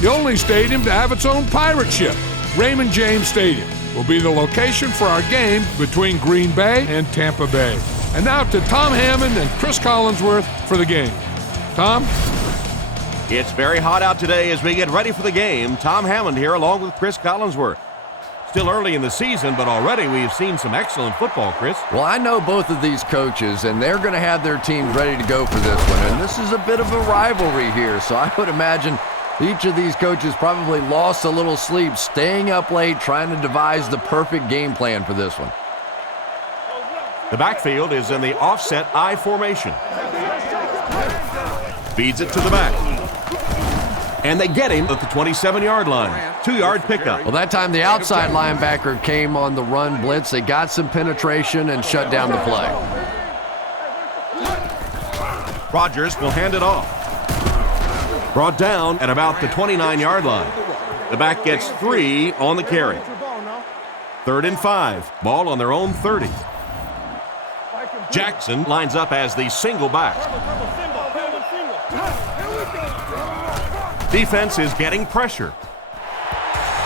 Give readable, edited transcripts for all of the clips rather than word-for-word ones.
the only stadium to have its own pirate ship. Raymond James Stadium will be the location for our game between Green Bay and Tampa Bay. And now to Tom Hammond and Chris Collinsworth for the game. Tom? It's very hot out today as we get ready for the game. Tom Hammond here along with Chris Collinsworth. Still early in the season, but already we've seen some excellent football, Chris. Well, I know both of these coaches, and they're going to have their teams ready to go for this one. And this is a bit of a rivalry here, so I would imagine each of these coaches probably lost a little sleep, staying up late, trying to devise the perfect game plan for this one. The backfield is in the offset I formation. Feeds it to the back. And they get him at the 27-yard line. 2-yard pickup. Well, that time the outside linebacker came on the run blitz. They got some penetration and shut down the play. Rodgers will hand it off. Brought down at about the 29-yard line. The back gets 3 on the carry. 3rd and 5. Ball on their own 30. Jackson lines up as the single back. Defense is getting pressure.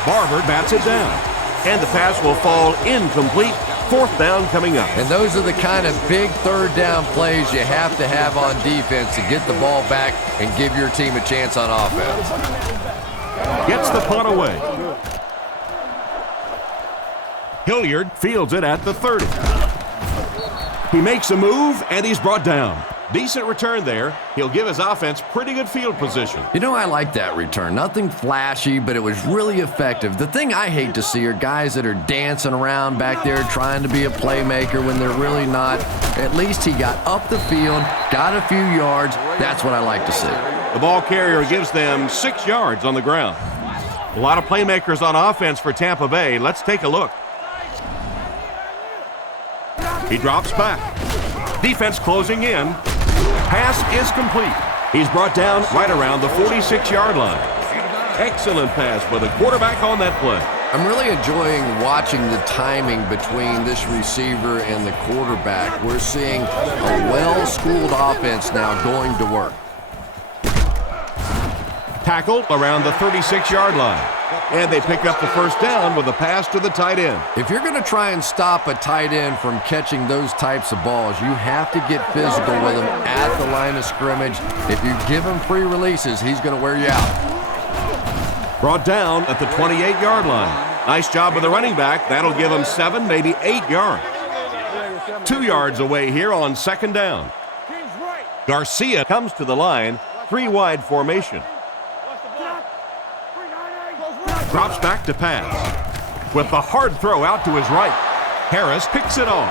Barber bats it down. And the pass will fall incomplete. 4th down coming up. And those are the kind of big third down plays you have to have on defense to get the ball back and give your team a chance on offense. Gets the punt away. Hilliard fields it at the 30. He makes a move, and he's brought down. Decent return there. He'll give his offense pretty good field position. You know, I like that return. Nothing flashy, but it was really effective. The thing I hate to see are guys that are dancing around back there trying to be a playmaker when they're really not. At least he got up the field, got a few yards. That's what I like to see. The ball carrier gives them 6 yards on the ground. A lot of playmakers on offense for Tampa Bay. Let's take a look. He drops back. Defense closing in. Pass is complete. He's brought down right around the 46-yard line. Excellent pass by the quarterback on that play. I'm really enjoying watching the timing between this receiver and the quarterback. We're seeing a well-schooled offense now going to work. Tackled around the 36-yard line. And they pick up the 1st down with a pass to the tight end. If you're going to try and stop a tight end from catching those types of balls, you have to get physical with him at the line of scrimmage. If you give him free releases, he's going to wear you out. Brought down at the 28-yard line. Nice job with the running back. That'll give him 7, maybe 8 yards. 2 yards away here on 2nd down. Garcia comes to the line, 3-wide formation. Drops back to pass. With the hard throw out to his right. Harris picks it off.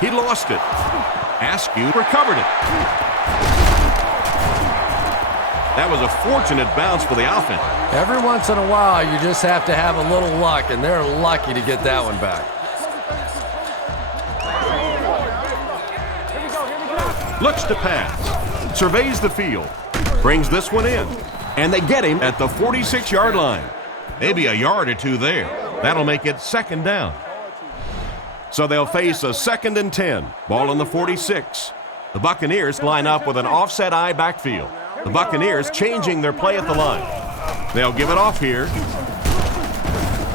He lost it. Askew recovered it. That was a fortunate bounce for the offense. Every once in a while, you just have to have a little luck, and they're lucky to get that one back. Looks to pass. Surveys the field. Brings this one in. And they get him at the 46-yard line. Maybe a yard or two there. That'll make it 2nd down. So they'll face a 2nd and 10. Ball on the 46. The Buccaneers line up with an offset I backfield. The Buccaneers changing their play at the line. They'll give it off here.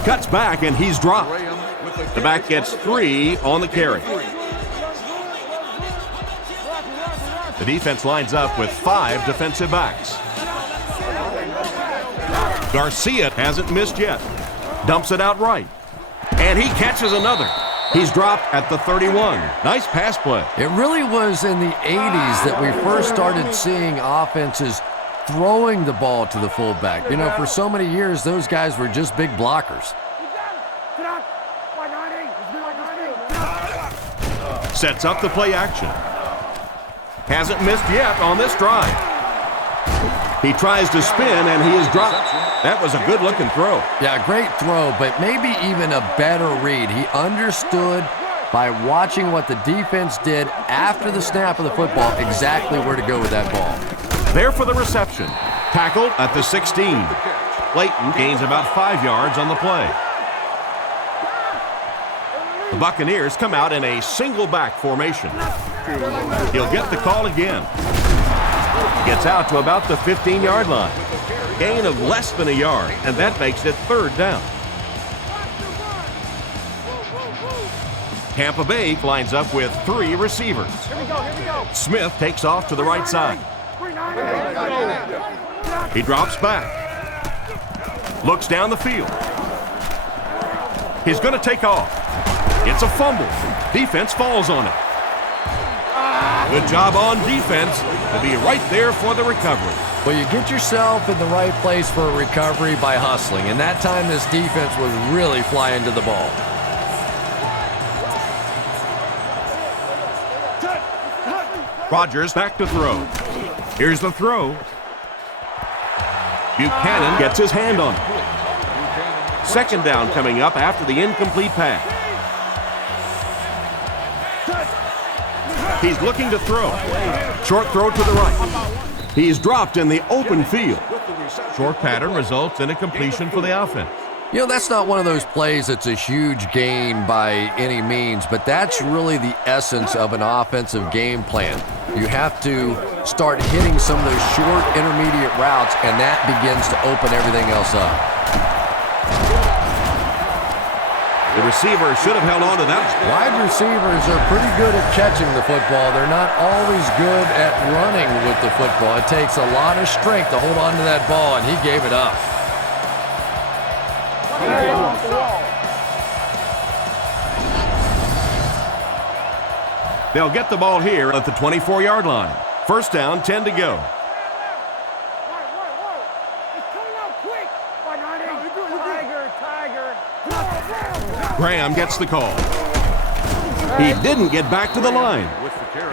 Cuts back, and he's dropped. The back gets 3 on the carry. The defense lines up with 5 defensive backs. Garcia hasn't missed yet. Dumps it out right. And he catches another. He's dropped at the 31. Nice pass play. It really was in the 80s that we first started seeing offenses throwing the ball to the fullback. You know, for so many years, those guys were just big blockers. Sets up the play action. Hasn't missed yet on this drive. He tries to spin, and he is dropped. That was a good-looking throw. Yeah, great throw, but maybe even a better read. He understood by watching what the defense did after the snap of the football exactly where to go with that ball. There for the reception. Tackled at the 16. Clayton gains about 5 yards on the play. The Buccaneers come out in a single back formation. He'll get the call again. gets out to about the 15-yard line. Gain of less than a yard, and that makes it 3rd down. Tampa Bay lines up with 3 receivers. Smith takes off to the right side. He drops back. Looks down the field. He's going to take off. It's a fumble. Defense falls on it. Good job on defense to be right there for the recovery. Well, you get yourself in the right place for a recovery by hustling, and that time this defense was really flying to the ball. Rodgers back to throw. Here's the throw. Buchanan gets his hand on it. 2nd down coming up after the incomplete pass. He's looking to throw. Short throw to the right. He's dropped in the open field. Short pattern results in a completion for the offense. You know, that's not one of those plays that's a huge gain by any means, but that's really the essence of an offensive game plan. You have to start hitting some of those short intermediate routes, and that begins to open everything else up. The receiver should have held on to that. Wide receivers are pretty good at catching the football. They're not always good at running with the football. It takes a lot of strength to hold on to that ball, and he gave it up. They'll get the ball here at the 24-yard line. 1st down, 10 to go. Graham gets the call. He didn't get back to the line.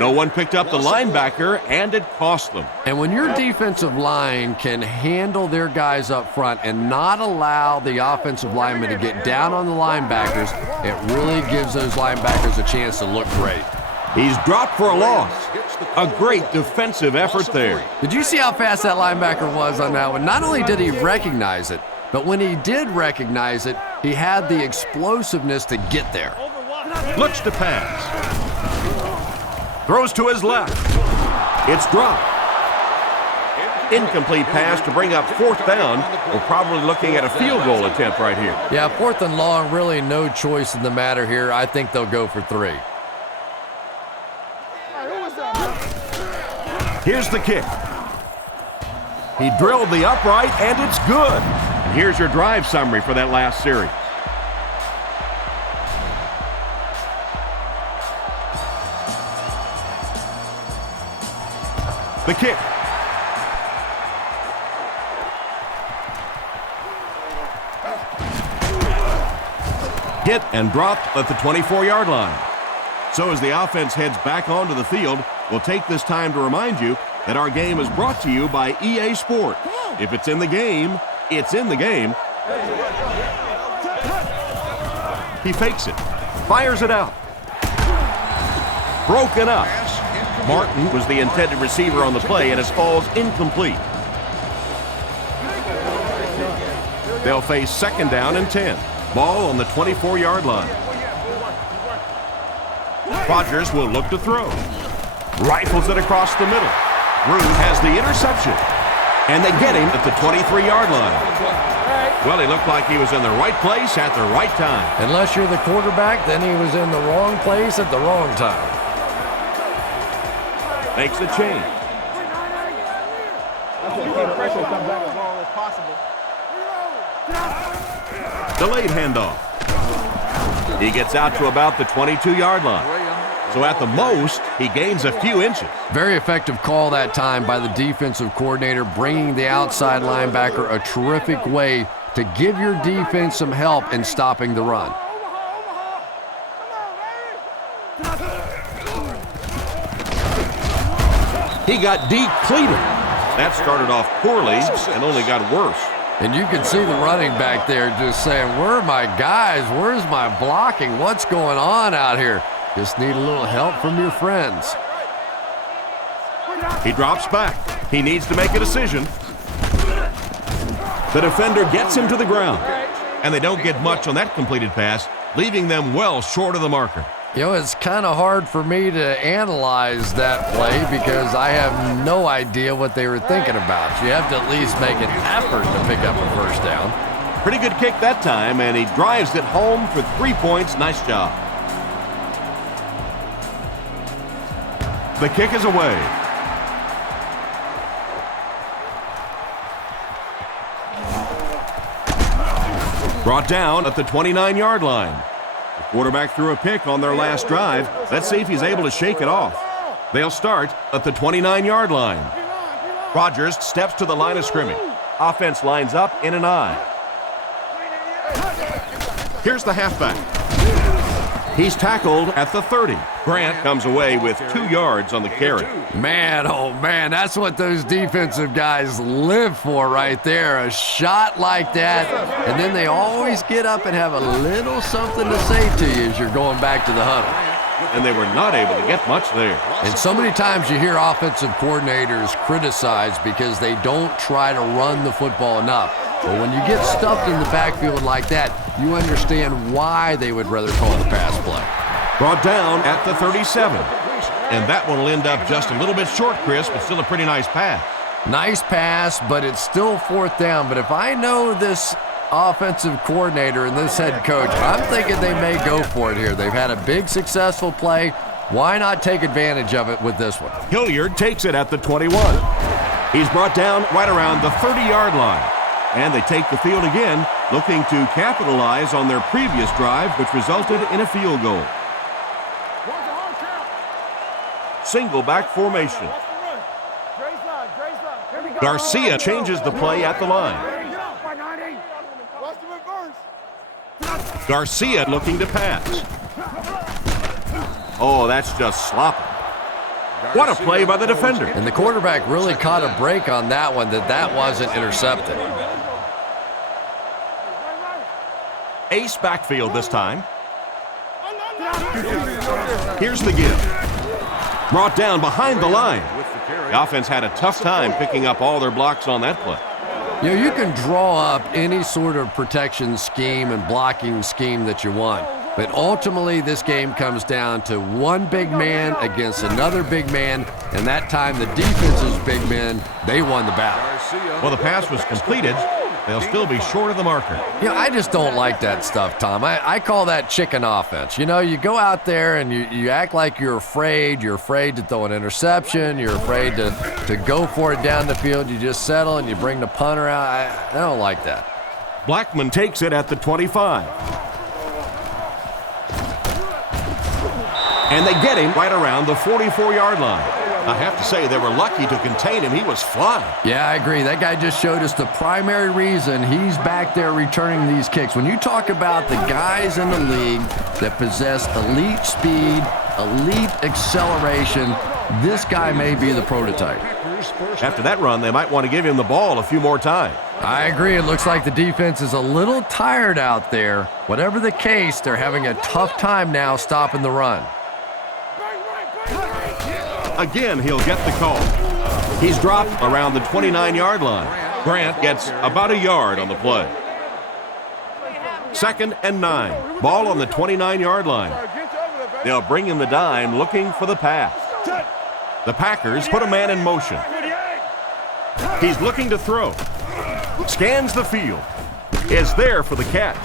No one picked up the linebacker, and it cost them. And when your defensive line can handle their guys up front and not allow the offensive linemen to get down on the linebackers, it really gives those linebackers a chance to look great. He's dropped for a loss. A great defensive effort there. Did you see how fast that linebacker was on that one? Not only did he recognize it, but when he did recognize it, he had the explosiveness to get there. Looks to pass. Throws to his left. It's dropped. Incomplete pass to bring up 4th down. We're probably looking at a field goal attempt right here. Yeah, 4th and long, really no choice in the matter here. I think they'll go for 3. Here's the kick. He drilled the upright, and it's good. And here's your drive summary for that last series. The kick. Hit and dropped at the 24-yard line. So as the offense heads back onto the field, we'll take this time to remind you that our game is brought to you by EA Sports. If it's in the game, it's in the game. He fakes it, fires it out. Broken up. Martin was the intended receiver on the play, and it falls incomplete. They'll face 2nd down and 10. Ball on the 24-yard line. Rodgers will look to throw. Rifles it across the middle. Rude has the interception. And they get him at the 23-yard line. Well, he looked like he was in the right place at the right time. Unless you're the quarterback, then he was in the wrong place at the wrong time. Makes the change. Delayed handoff. He gets out to about the 22-yard line. So at the most, he gains a few inches. Very effective call that time by the defensive coordinator, bringing the outside linebacker a terrific way to give your defense some help in stopping the run. He got depleted. That started off poorly and only got worse. And you can see the running back there just saying, where are my guys? Where's my blocking? What's going on out here? Just need a little help from your friends. He drops back. He needs to make a decision. The defender gets him to the ground. And they don't get much on that completed pass, leaving them well short of the marker. You know, it's kind of hard for me to analyze that play because I have no idea what they were thinking about. You have to at least make an effort to pick up a first down. Pretty good kick that time, and he drives it home for 3 points. Nice job. The kick is away. Brought down at the 29-yard line. The quarterback threw a pick on their last drive. Let's see if he's able to shake it off. They'll start at the 29-yard line. Rodgers steps to the line of scrimmage. Offense lines up in an I. Here's the halfback. He's tackled at the 30. Grant comes away with 2 yards on the carry. Man, oh man, that's what those defensive guys live for right there. A shot like that, and then they always get up and have a little something to say to you as you're going back to the huddle. And they were not able to get much there. And so many times you hear offensive coordinators criticized because they don't try to run the football enough. But when you get stuffed in the backfield like that, you understand why they would rather call the pass play. Brought down at the 37. And that one will end up just a little bit short, Chris, but still a pretty nice pass. Nice pass, but it's still 4th down. But if I know this offensive coordinator and this head coach, I'm thinking they may go for it here. They've had a big successful play. Why not take advantage of it with this one? Hilliard takes it at the 21. He's brought down right around the 30-yard line. And they take the field again, looking to capitalize on their previous drive, which resulted in a field goal. Single back formation. Garcia changes the play at the line. Garcia looking to pass. Oh, that's just sloppy. What a play by the defender. And the quarterback really caught a break on that one, that wasn't intercepted. Ace backfield this time. Here's the give. Brought down behind the line. The offense had a tough time picking up all their blocks on that play. You know, you can draw up any sort of protection scheme and blocking scheme that you want. But ultimately, this game comes down to one big man against another big man, and that time the defense's big men, they won the battle. Well, the pass was completed. They'll still be short of the marker. Yeah, I just don't like that stuff, Tom. I call that chicken offense. You know, you go out there and you act like you're afraid. You're afraid to throw an interception. You're afraid to go for it down the field. You just settle and you bring the punter out. I don't like that. Blackman takes it at the 25. And they get him right around the 44-yard line. I have to say, they were lucky to contain him. He was flying. Yeah, I agree. That guy just showed us the primary reason he's back there returning these kicks. When you talk about the guys in the league that possess elite speed, elite acceleration, this guy may be the prototype. After that run, they might want to give him the ball a few more times. I agree. It looks like the defense is a little tired out there. Whatever the case, they're having a tough time now stopping the run. Again, he'll get the call. He's dropped around the 29-yard line. Grant gets about a yard on the play. 2nd and 9. Ball on the 29-yard line. They'll bring in the dime looking for the pass. The Packers put a man in motion. He's looking to throw. Scans the field. Is there for the catch.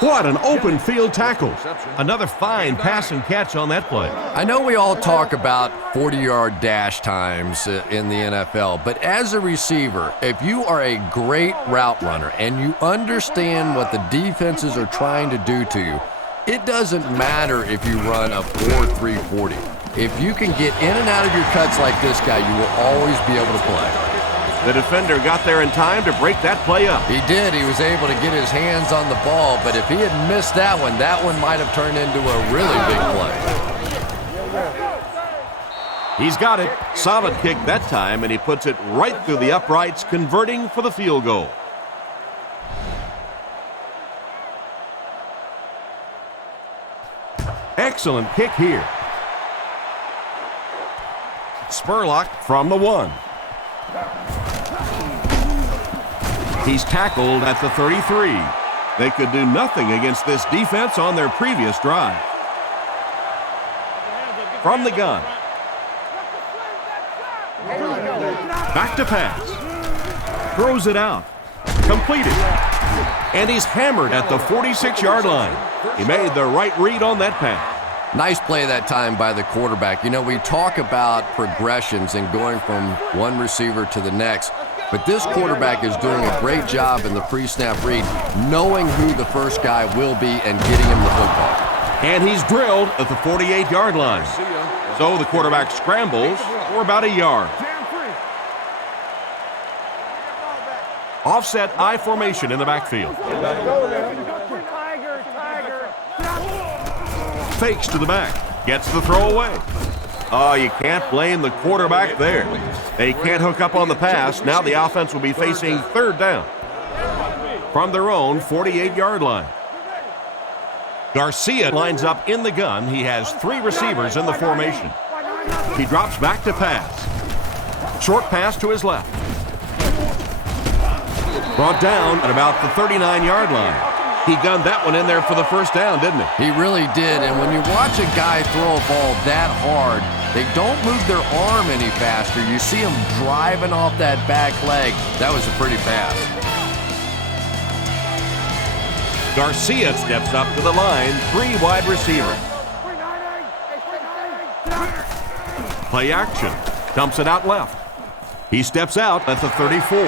What an open field tackle. Another fine pass and catch on that play. I know we all talk about 40-yard dash times in the NFL, but as a receiver, if you are a great route runner and you understand what the defenses are trying to do to you, it doesn't matter if you run a 4.3 40. If you can get in and out of your cuts like this guy, you will always be able to play. The defender got there in time to break that play up. He did. He was able to get his hands on the ball, but if he had missed that one might have turned into a really big play. He's got it. Solid kick that time, and he puts it right through the uprights, converting for the field goal. Excellent kick here. Spurlock from the 1. He's tackled at the 33. They could do nothing against this defense on their previous drive. from the gun. Back to pass. Throws it out. Completed. And he's hammered at the 46-yard line. He made the right read on that pass. Nice play that time by the quarterback. You know, we talk about progressions and going from one receiver to the next, but this quarterback is doing a great job in the pre-snap read, knowing who the first guy will be and getting him the football. And he's drilled at the 48-yard line. So the quarterback scrambles for about a yard. Offset I formation in the backfield. Fakes to the back. Gets the throw away. Oh, you can't blame the quarterback there. They can't hook up on the pass. Now the offense will be facing third down from their own 48-yard line. Garcia lines up in the gun. He has 3 receivers in the formation. He drops back to pass. Short pass to his left. Brought down at about the 39-yard line. He gunned that one in there for the first down, didn't he? He really did, and when you watch a guy throw a ball that hard, they don't move their arm any faster. You see him driving off that back leg. That was a pretty pass. Garcia steps up to the line, 3 wide receivers. Play action. Dumps it out left. He steps out at the 34.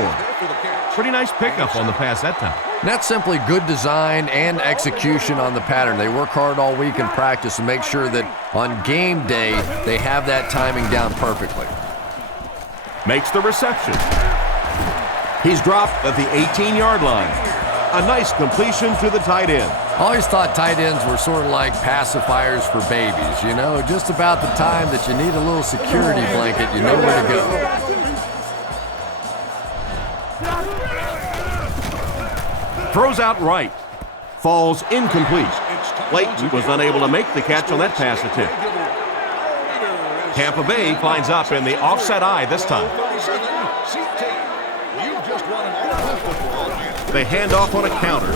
Pretty nice pickup on the pass that time. And that's simply good design and execution on the pattern. They work hard all week in practice to make sure that on game day they have that timing down perfectly. Makes the reception. He's dropped at the 18-yard line. A nice completion to the tight end. I always thought tight ends were sort of like pacifiers for babies. You know, just about the time that you need a little security blanket, you know where to go. Throws out right. Falls incomplete. Layton was unable to make the catch on that pass attempt. Tampa Bay lines up in the offset I this time. They hand off on a counter.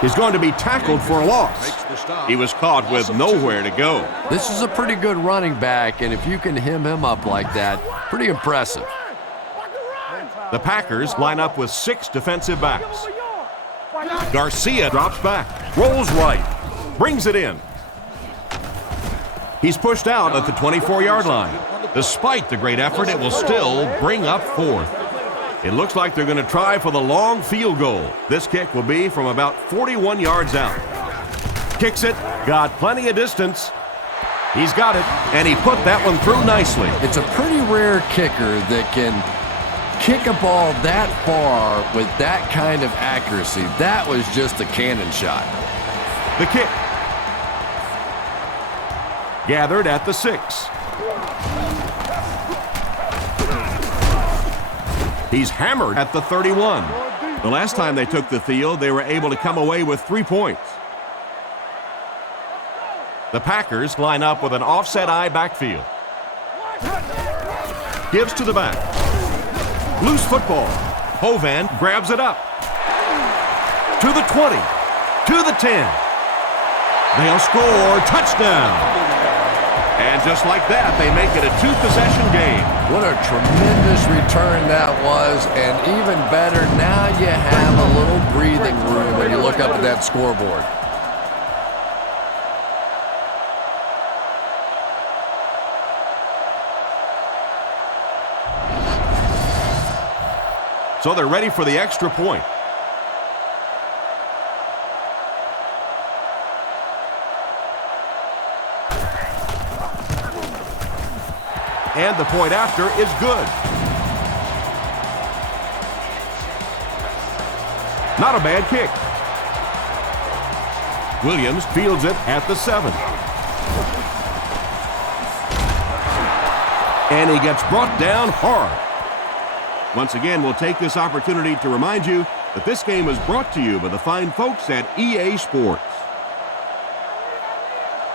He's going to be tackled for a loss. He was caught with nowhere to go. This is a pretty good running back, and if you can hem him up like that, pretty impressive. The Packers line up with 6 defensive backs. Garcia drops back, rolls right, brings it in. He's pushed out at the 24-yard line. Despite the great effort, it will still bring up 4th. It looks like they're going to try for the long field goal. This kick will be from about 41 yards out. Kicks it, got plenty of distance. He's got it, and he put that one through nicely. It's a pretty rare kicker that can kick a ball that far with that kind of accuracy. That was just a cannon shot. The kick. Gathered at the 6. He's hammered at the 31. The last time they took the field, they were able to come away with 3 points. The Packers line up with an offset I backfield. Gives to the back. Loose football. Hovan grabs it up. To the 20. To the 10. They'll score. Touchdown. And just like that, they make it a 2-possession game. What a tremendous return that was. And even better, now you have a little breathing room when you look up at that scoreboard. So they're ready for the extra point. And the point after is good. Not a bad kick. Williams fields it at the 7. And he gets brought down hard. Once again, we'll take this opportunity to remind you that this game is brought to you by the fine folks at EA Sports.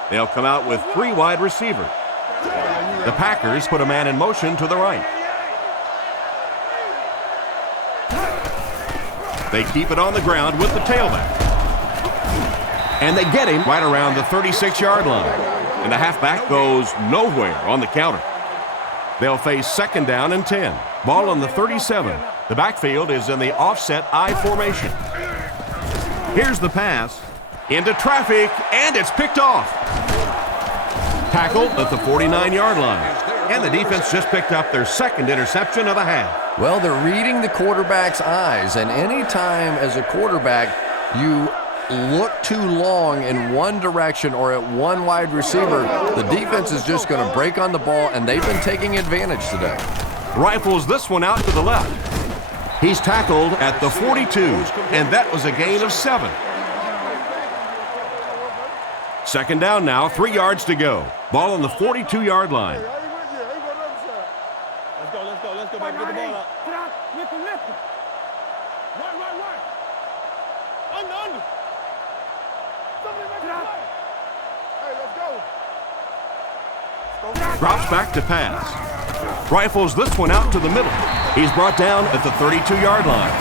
They'll come out with 3 wide receivers. The Packers put a man in motion to the right. They keep it on the ground with the tailback. And they get him right around the 36-yard line. and the halfback goes nowhere on the counter. They'll face 2nd down and 10. Ball on the 37. The backfield is in the offset I formation. Here's the pass. Into traffic, and it's picked off. Tackled at the 49-yard line. And the defense just picked up their 2nd interception of the half. Well, they're reading the quarterback's eyes, and anytime as a quarterback you look too long in one direction or at one wide receiver, the defense is just going to break on the ball, and they've been taking advantage today. Rifles this one out to the left. He's tackled at the 42, and that was a gain of 7. 2nd down now, 3 yards to go. Ball on the 42-yard line. Let's go, baby. Get the ball up. Listen. Right. Under. Somebody make a play. Hey, let's go. Drops back to pass. Rifles this one out to the middle. He's brought down at the 32-yard line.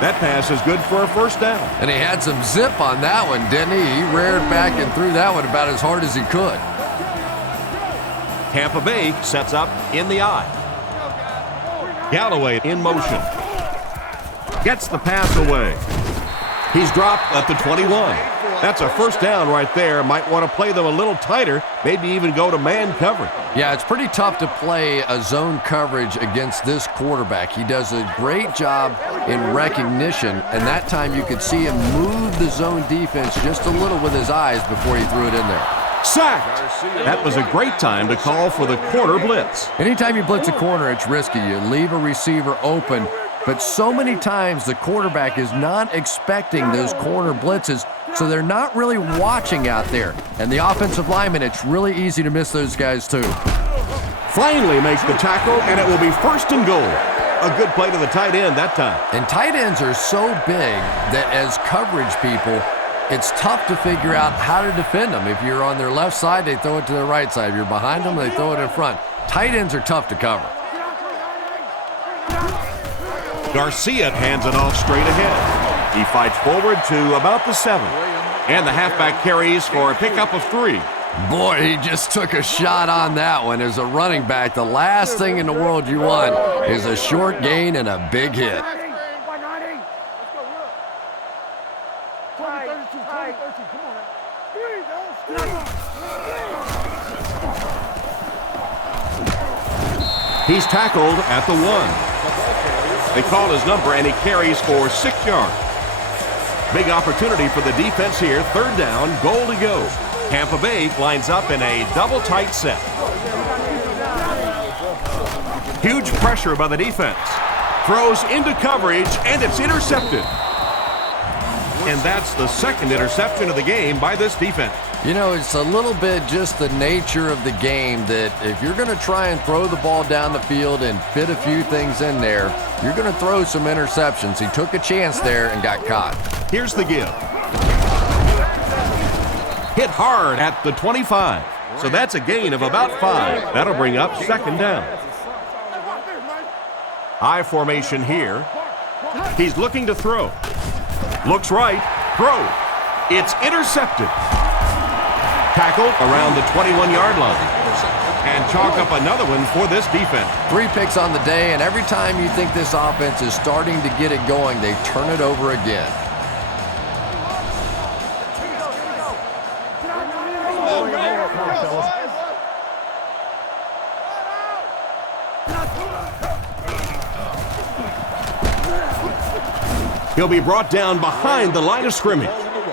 That pass is good for a 1st down. And he had some zip on that one, didn't he? He reared back and threw that one about as hard as he could. Tampa Bay sets up in the I. Galloway in motion. Gets the pass away. He's dropped at the 21. That's a 1st down right there. Might want to play them a little tighter, maybe even go to man coverage. Yeah, it's pretty tough to play a zone coverage against this quarterback. He does a great job in recognition, and that time you could see him move the zone defense just a little with his eyes before he threw it in there. Sacked. That was a great time to call for the corner blitz. Anytime you blitz a corner, it's risky. You leave a receiver open, but so many times the quarterback is not expecting those corner blitzes, so they're not really watching out there. And the offensive lineman, it's really easy to miss those guys too. Finally makes the tackle, and it will be 1st and goal. A good play to the tight end that time. And tight ends are so big that as coverage people, it's tough to figure out how to defend them. If you're on their left side, they throw it to their right side. If you're behind them, they throw it in front. Tight ends are tough to cover. Garcia hands it off straight ahead. He fights forward to about the 7. And the halfback carries for a pickup of 3. Boy, he just took a shot on that one. As a running back, the last thing in the world you want is a short gain and a big hit. He's tackled at the 1. They call his number, and he carries for 6 yards. Big opportunity for the defense here. 3rd down, goal to go. Tampa Bay lines up in a double tight set. Huge pressure by the defense. Throws into coverage, and it's intercepted. And that's the 2nd interception of the game by this defense. You know, it's a little bit just the nature of the game that if you're going to try and throw the ball down the field and fit a few things in there, you're going to throw some interceptions. He took a chance there and got caught. Here's the give. Hit hard at the 25. So that's a gain of about 5. That'll bring up 2nd down. I formation here. He's looking to throw. Looks right. Throw. It's intercepted. Tackled around the 21-yard line. And chalk up another one for this defense. 3 picks on the day, and every time you think this offense is starting to get it going, they turn it over again. He'll be brought down behind the line of scrimmage.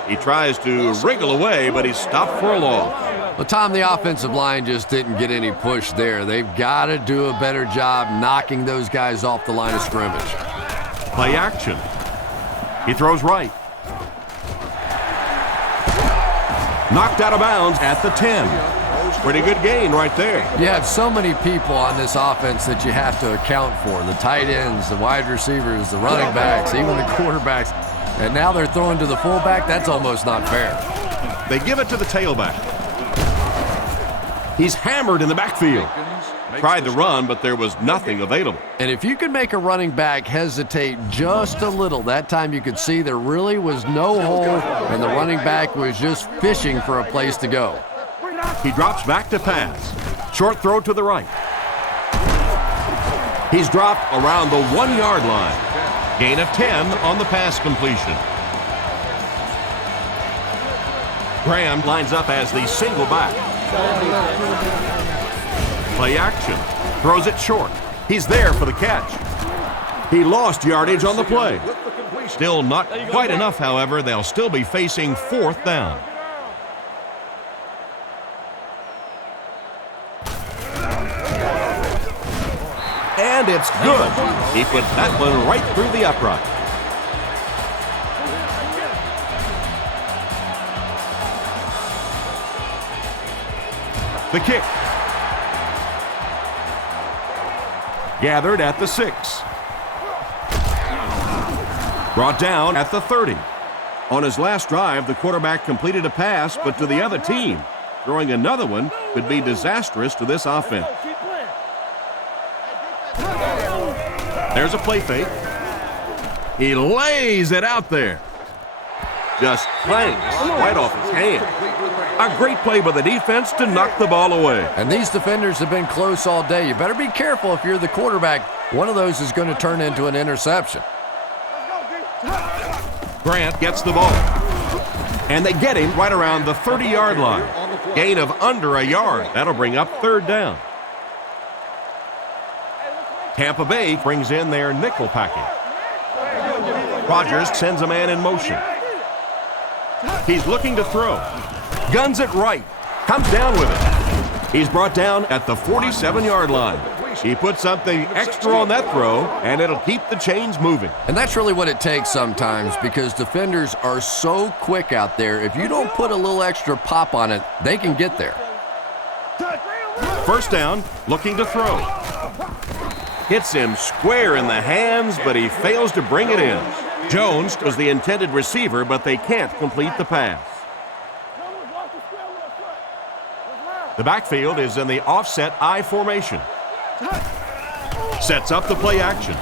He tries to wriggle away, but he's stopped for a loss. Well, Tom, the offensive line just didn't get any push there. They've got to do a better job knocking those guys off the line of scrimmage. Play action. He throws right. Knocked out of bounds at the 10. Pretty good gain right there. You have so many people on this offense that you have to account for. The tight ends, the wide receivers, the running backs, even the quarterbacks. And now they're throwing to the fullback. That's almost not fair. They give it to the tailback. He's hammered in the backfield. Tried to run, but there was nothing available. And if you could make a running back hesitate just a little, that time you could see there really was no hole, and the running back was just fishing for a place to go. He drops back to pass. Short throw to the right. He's dropped around the 1-yard line. Gain of 10 on the pass completion. Graham lines up as the single back. Play action. Throws it short. He's there for the catch. He lost yardage on the play. Still not quite enough, however. They'll still be facing 4th down. And it's good. He put that one right through the upright. The kick. Gathered at the 6. Brought down at the 30. On his last drive, the quarterback completed a pass, but to the other team. Throwing another one could be disastrous to this offense. There's a play fake. He lays it out there. Just clanks right off his hand. A great play by the defense to knock the ball away. And these defenders have been close all day. You better be careful if you're the quarterback. One of those is going to turn into an interception. Grant gets the ball. And they get him right around the 30-yard line. Gain of under a yard. That'll bring up 3rd down. Tampa Bay brings in their nickel package. Rodgers sends a man in motion. He's looking to throw. Guns it right. Comes down with it. He's brought down at the 47-yard line. He put something extra on that throw, and it'll keep the chains moving. And that's really what it takes sometimes, because defenders are so quick out there. If you don't put a little extra pop on it, they can get there. 1st down, looking to throw. Hits him square in the hands, but he fails to bring it in. Jones was the intended receiver, but they can't complete the pass. The backfield is in the offset I formation. Sets up the play action.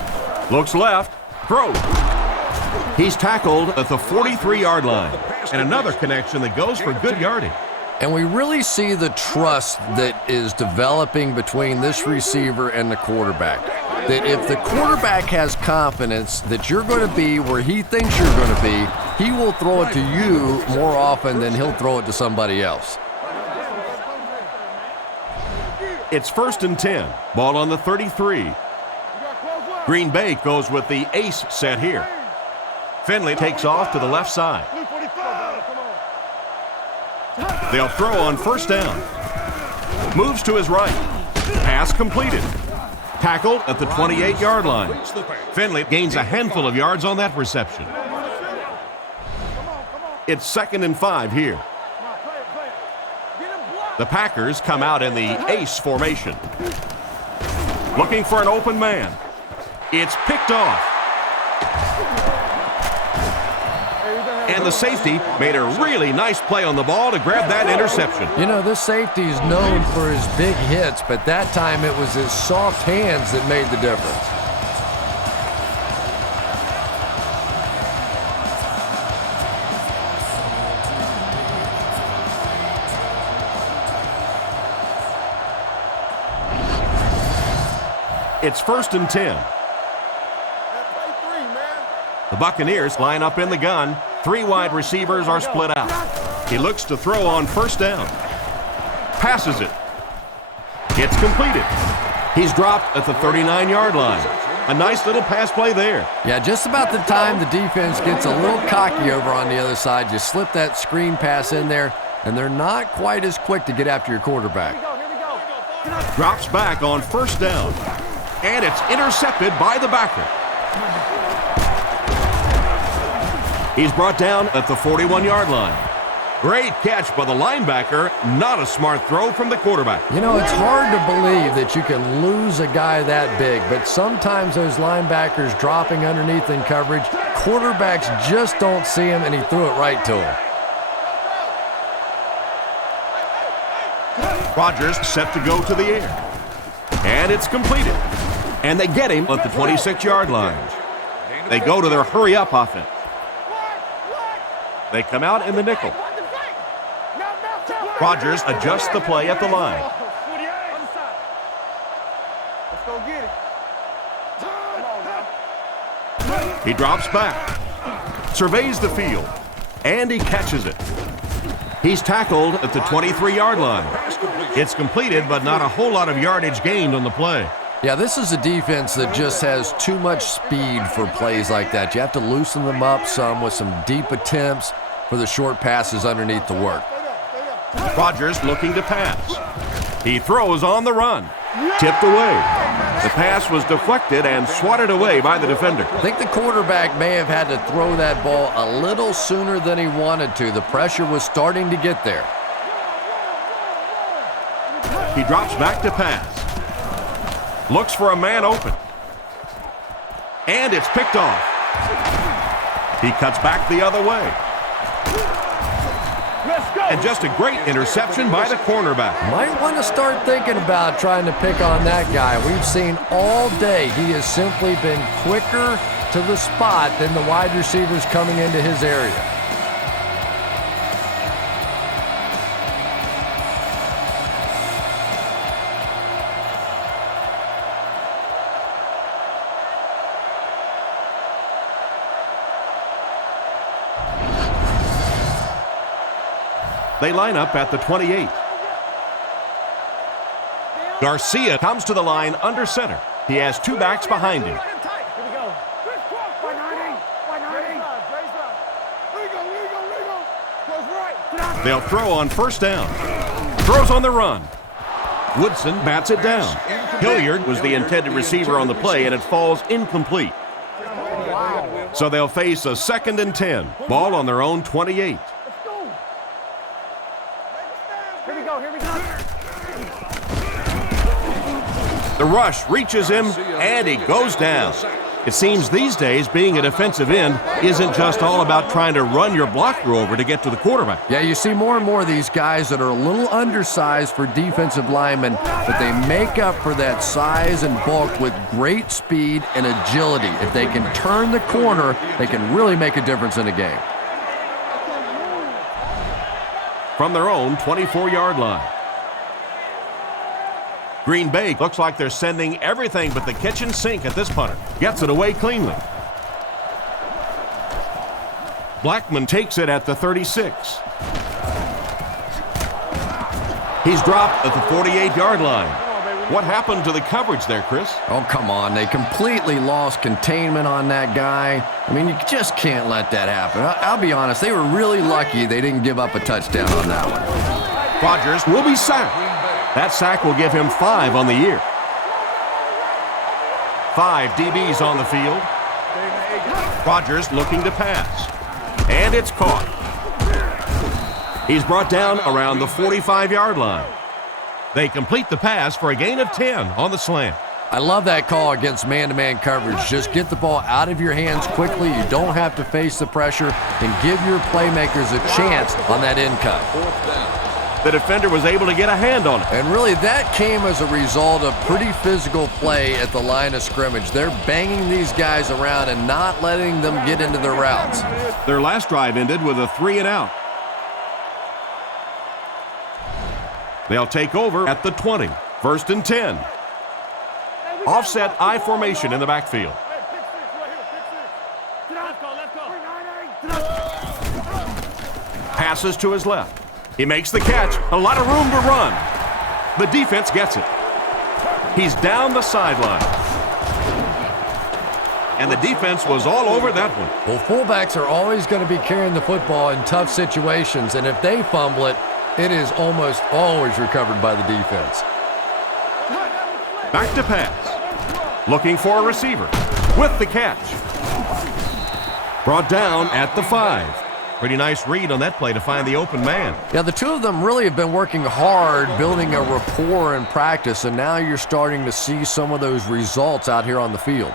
Looks left. Throws. He's tackled at the 43-yard line. And another connection that goes for good yardage. And we really see the trust that is developing between this receiver and the quarterback. That if the quarterback has confidence that you're going to be where he thinks you're going to be, he will throw it to you more often than he'll throw it to somebody else. It's 1st and 10. Ball on the 33. Green Bay goes with the ace set here. Finley takes off to the left side. They'll throw on 1st down. Moves to his right. Pass completed. Tackled at the 28-yard line. Finley gains a handful of yards on that reception. It's 2nd and 5 here. The Packers come out in the ace formation. Looking for an open man. It's picked off. And the safety made a really nice play on the ball to grab that interception. You know, this safety is known for his big hits, but that time it was his soft hands that made the difference. It's 1st and 10. The Buccaneers line up in the gun. 3 wide receivers are split out. He looks to throw on 1st down. Passes it. It's completed. He's dropped at the 39-yard line. A nice little pass play there. Yeah, just about the time the defense gets a little cocky over on the other side, you slip that screen pass in there, and they're not quite as quick to get after your quarterback. Drops back on 1st down. And it's intercepted by the backer. He's brought down at the 41-yard line. Great catch by the linebacker. Not a smart throw from the quarterback. You know, it's hard to believe that you can lose a guy that big, but sometimes those linebackers dropping underneath in coverage, quarterbacks just don't see him, and he threw it right to him. Rodgers set to go to the air. And it's completed. And they get him at the 26-yard line. They go to their hurry-up offense. They come out in the nickel. Rodgers adjusts the play at the line. Let's go get it. He drops back, surveys the field, and he catches it. He's tackled at the 23-yard line. It's completed, but not a whole lot of yardage gained on the play. Yeah, this is a defense that just has too much speed for plays like that. You have to loosen them up some with some deep attempts for the short passes underneath the work. Rodgers looking to pass. He throws on the run. Tipped away. The pass was deflected and swatted away by the defender. I think the quarterback may have had to throw that ball a little sooner than he wanted to. The pressure was starting to get there. He drops back to pass. Looks for a man open. And it's picked off. He cuts back the other way. And just a great interception by the cornerback. Might want to start thinking about trying to pick on that guy. We've seen all day he has simply been quicker to the spot than the wide receivers coming into his area. They line up at the 28. Garcia comes to the line under center. He has two backs behind him. They'll throw on first down. Throws on the run. Woodson bats it down. Hilliard was the intended receiver on the play, and it falls incomplete. So they'll face a 2nd and 10. Ball on their own 28. The rush reaches him, and he goes down. It seems these days being a defensive end isn't just all about trying to run your blocker over to get to the quarterback. Yeah, you see more and more of these guys that are a little undersized for defensive linemen, but they make up for that size and bulk with great speed and agility. If they can turn the corner, they can really make a difference in a game. From their own 24-yard line. Green Bay looks like they're sending everything but the kitchen sink at this punter. Gets it away cleanly. Blackman takes it at the 36. He's dropped at the 48-yard line. What happened to the coverage there, Chris? Oh, come on. They completely lost containment on that guy. I mean, you just can't let that happen. I'll be honest. They were really lucky they didn't give up a touchdown on that one. Rodgers will be sacked. That sack will give him 5 on the year. 5 DBs on the field. Rodgers looking to pass. And it's caught. He's brought down around the 45-yard line. They complete the pass for a gain of 10 on the slant. I love that call against man-to-man coverage. Just get the ball out of your hands quickly. You don't have to face the pressure, and give your playmakers a chance on that end cut. The defender was able to get a hand on it. And really, that came as a result of pretty physical play at the line of scrimmage. They're banging these guys around and not letting them get into their routes. Their last drive ended with a 3-and-out. They'll take over at the 20. 1st and 10. Offset I formation in the backfield. Passes to his left. He makes the catch. A lot of room to run. The defense gets it. He's down the sideline. And the defense was all over that one. Well, fullbacks are always going to be carrying the football in tough situations, and if they fumble it, it is almost always recovered by the defense. Back to pass. Looking for a receiver. With the catch. Brought down at the 5. Pretty nice read on that play to find the open man. Yeah, the two of them really have been working hard, building a rapport in practice, and now you're starting to see some of those results out here on the field.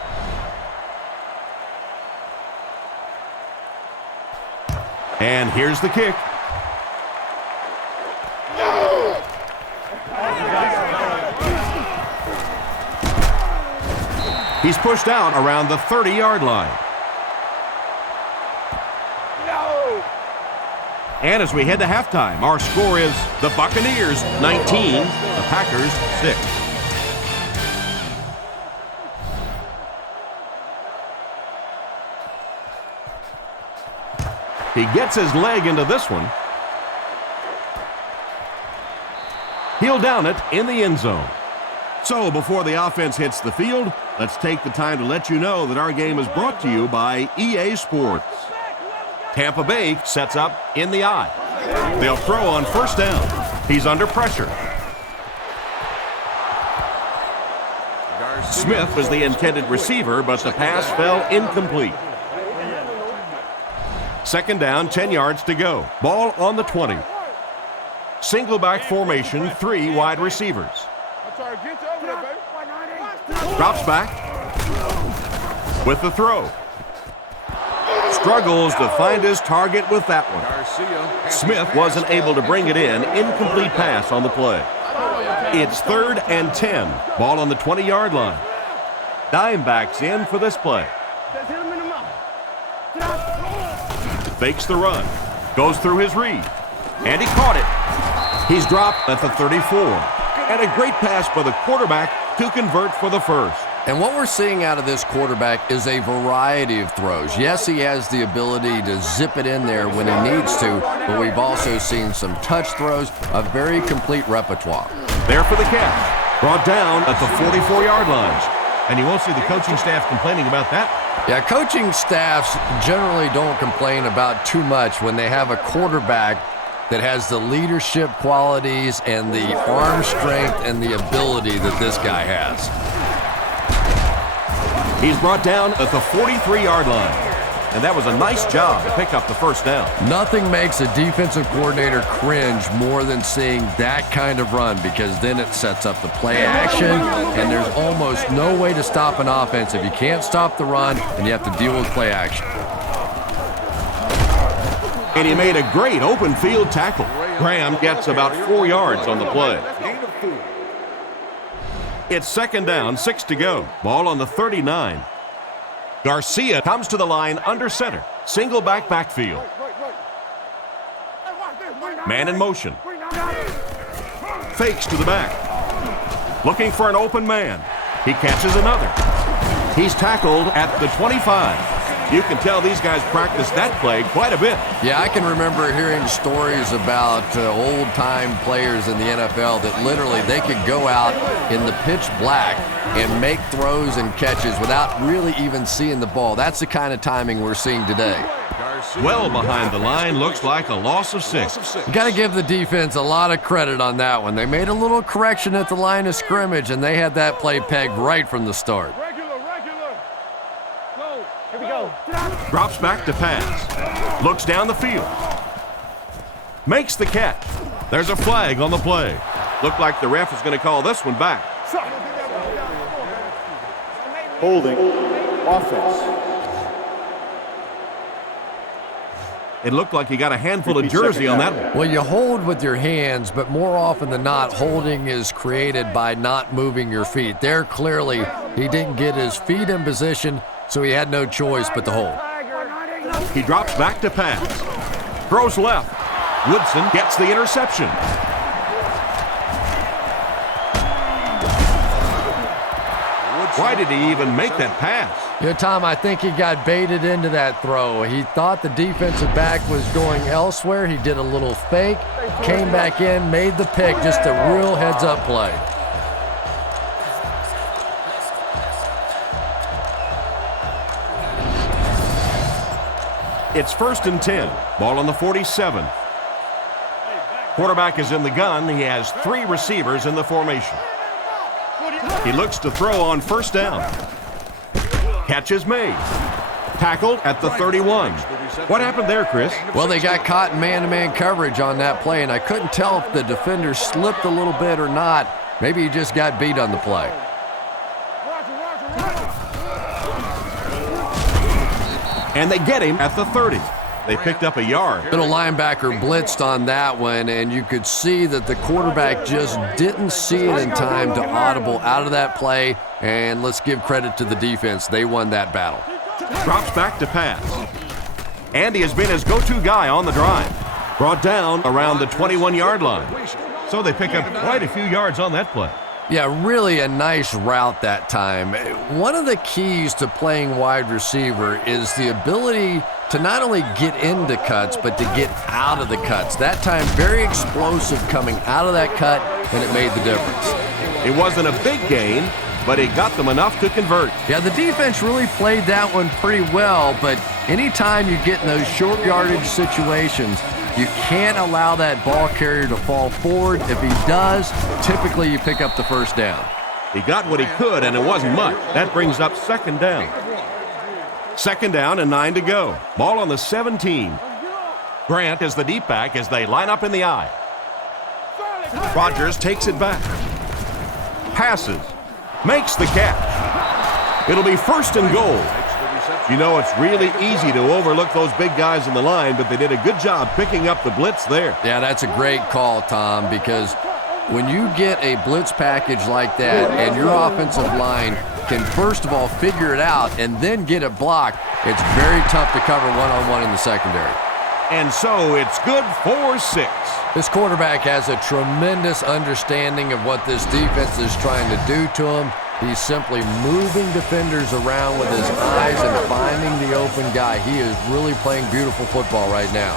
And here's the kick. He's pushed out around the 30-yard line. And as we head to halftime, our score is the Buccaneers 19, the Packers 6. He gets his leg into this one. He'll down it in the end zone. So before the offense hits the field, let's take the time to let you know that our game is brought to you by EA Sports. Tampa Bay sets up in the I. They'll throw on first down. He's under pressure. Smith was the intended receiver, but the pass fell incomplete. Second down, 10 yards to go. Ball on the 20. Single back formation, 3 wide receivers. Drops back with the throw. Struggles to find his target with that one. Smith wasn't able to bring it in. Incomplete pass on the play. It's 3rd and 10. Ball on the 20-yard line. Dimebacks in for this play. Fakes the run. Goes through his read. And he caught it. He's dropped at the 34. And a great pass by the quarterback to convert for the first. And what we're seeing out of this quarterback is a variety of throws. Yes, he has the ability to zip it in there when he needs to, but we've also seen some touch throws, a very complete repertoire. There for the catch. Brought down at the 44-yard line. And you won't see the coaching staff complaining about that. Yeah, coaching staffs generally don't complain about too much when they have a quarterback that has the leadership qualities and the arm strength and the ability that this guy has. He's brought down at the 43-yard line. And that was a nice job to pick up the first down. Nothing makes a defensive coordinator cringe more than seeing that kind of run, because then it sets up the play action, and there's almost no way to stop an offense if you can't stop the run and you have to deal with play action. And he made a great open field tackle. Graham gets about 4 yards on the play. It's second down, 6 to go. Ball on the 39. Garcia comes to the line under center. Single backfield. Man in motion. Fakes to the back. Looking for an open man. He catches another. He's tackled at the 25. You can tell these guys practice that play quite a bit. Yeah, I can remember hearing stories about old-time players in the NFL that literally they could go out in the pitch black and make throws and catches without really even seeing the ball. That's the kind of timing we're seeing today. Well behind the line, looks like a loss of 6. You got to give the defense a lot of credit on that one. They made a little correction at the line of scrimmage, and they had that play pegged right from the start. Drops back to pass. Looks down the field. Makes the catch. There's a flag on the play. Looked like the ref is going to call this one back. Holding. Offense. It looked like he got a handful of jersey on that one. Well, you hold with your hands, but more often than not, holding is created by not moving your feet. There, clearly, he didn't get his feet in position, so he had no choice but to hold. He drops back to pass. Throws left. Woodson gets the interception. Why did he even make that pass? Yeah, Tom, I think he got baited into that throw. He thought the defensive back was going elsewhere. He did a little fake, came back in, made the pick, just a real heads-up play. It's 1st and 10. Ball on the 47. Quarterback is in the gun. He has 3 receivers in the formation. He looks to throw on first down. Catch is made. Tackled at the 31. What happened there, Chris? Well, they got caught in man-to-man coverage on that play, and I couldn't tell if the defender slipped a little bit or not. Maybe he just got beat on the play. And they get him at the 30. They picked up a yard. Little linebacker blitzed on that one, and you could see that the quarterback just didn't see it in time to audible out of that play, and let's give credit to the defense. They won that battle. Drops back to pass. Andy has been his go-to guy on the drive. Brought down around the 21-yard line. So they pick up quite a few yards on that play. Yeah, really a nice route that time. One of the keys to playing wide receiver is the ability to not only get into cuts, but to get out of the cuts. That time, very explosive coming out of that cut, and it made the difference. It wasn't a big gain, but it got them enough to convert. Yeah, the defense really played that one pretty well, but anytime you get in those short yardage situations, you can't allow that ball carrier to fall forward. If he does, typically you pick up the first down. He got what he could, and it wasn't much. That brings up second down. Second down and 9 to go. Ball on the 17. Grant is the deep back as they line up in the I. Rodgers takes it back. Passes. Makes the catch. It'll be first and goal. You know, it's really easy to overlook those big guys in the line, but they did a good job picking up the blitz there. Yeah, that's a great call, Tom, because when you get a blitz package like that and your offensive line can first of all figure it out and then get it blocked, it's very tough to cover one-on-one in the secondary. And so it's good for 6. This quarterback has a tremendous understanding of what this defense is trying to do to him. He's simply moving defenders around with his eyes and finding the open guy. He is really playing beautiful football right now.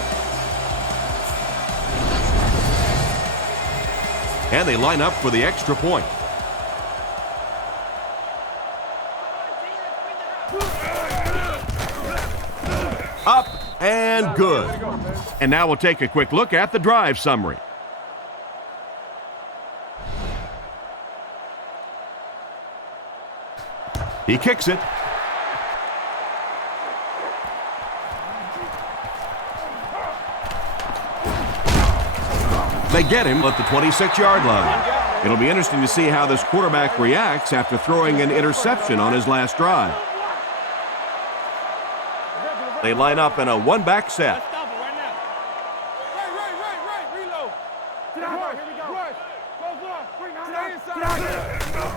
And they line up for the extra point. Up and good. And now we'll take a quick look at the drive summary. He kicks it. They get him at the 26-yard line. It'll be interesting to see how this quarterback reacts after throwing an interception on his last drive. They line up in a one-back set.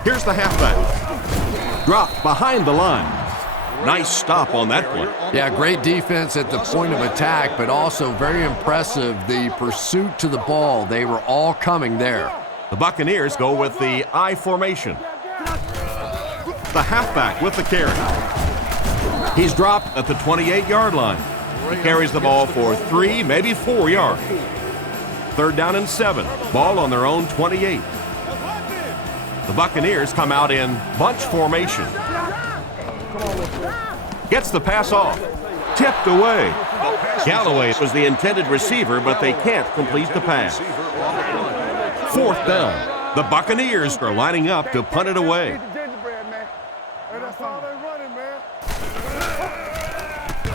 Here's the halfback. Dropped behind the line. Nice stop on that one. Yeah, great defense at the point of attack, but also very impressive the pursuit to the ball. They were all coming there. The Buccaneers go with the I formation. The halfback with the carry. He's dropped at the 28-yard line. He carries the ball for 3, maybe 4 yards. Third down and 7. Ball on their own 28. The Buccaneers come out in bunch formation. Gets the pass off. Tipped away. Galloway was the intended receiver, but they can't complete the pass. Fourth down. The Buccaneers are lining up to punt it away.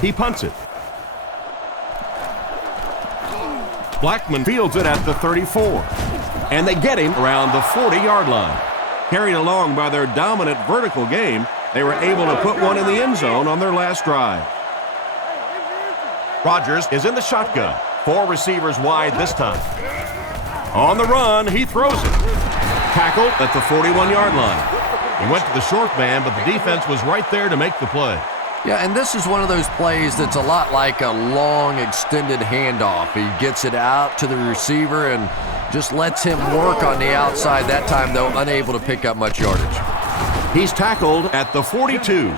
He punts it. Blackman fields it at the 34. And they get him around the 40-yard line. Carried along by their dominant vertical game, they were able to put one in the end zone on their last drive. Rodgers is in the shotgun. 4 receivers wide this time. On the run, he throws it. Tackled at the 41-yard line. He went to the short man, but the defense was right there to make the play. Yeah, and this is one of those plays that's a lot like a long, extended handoff. He gets it out to the receiver and just lets him work on the outside. That time, though, unable to pick up much yardage. He's tackled at the 42.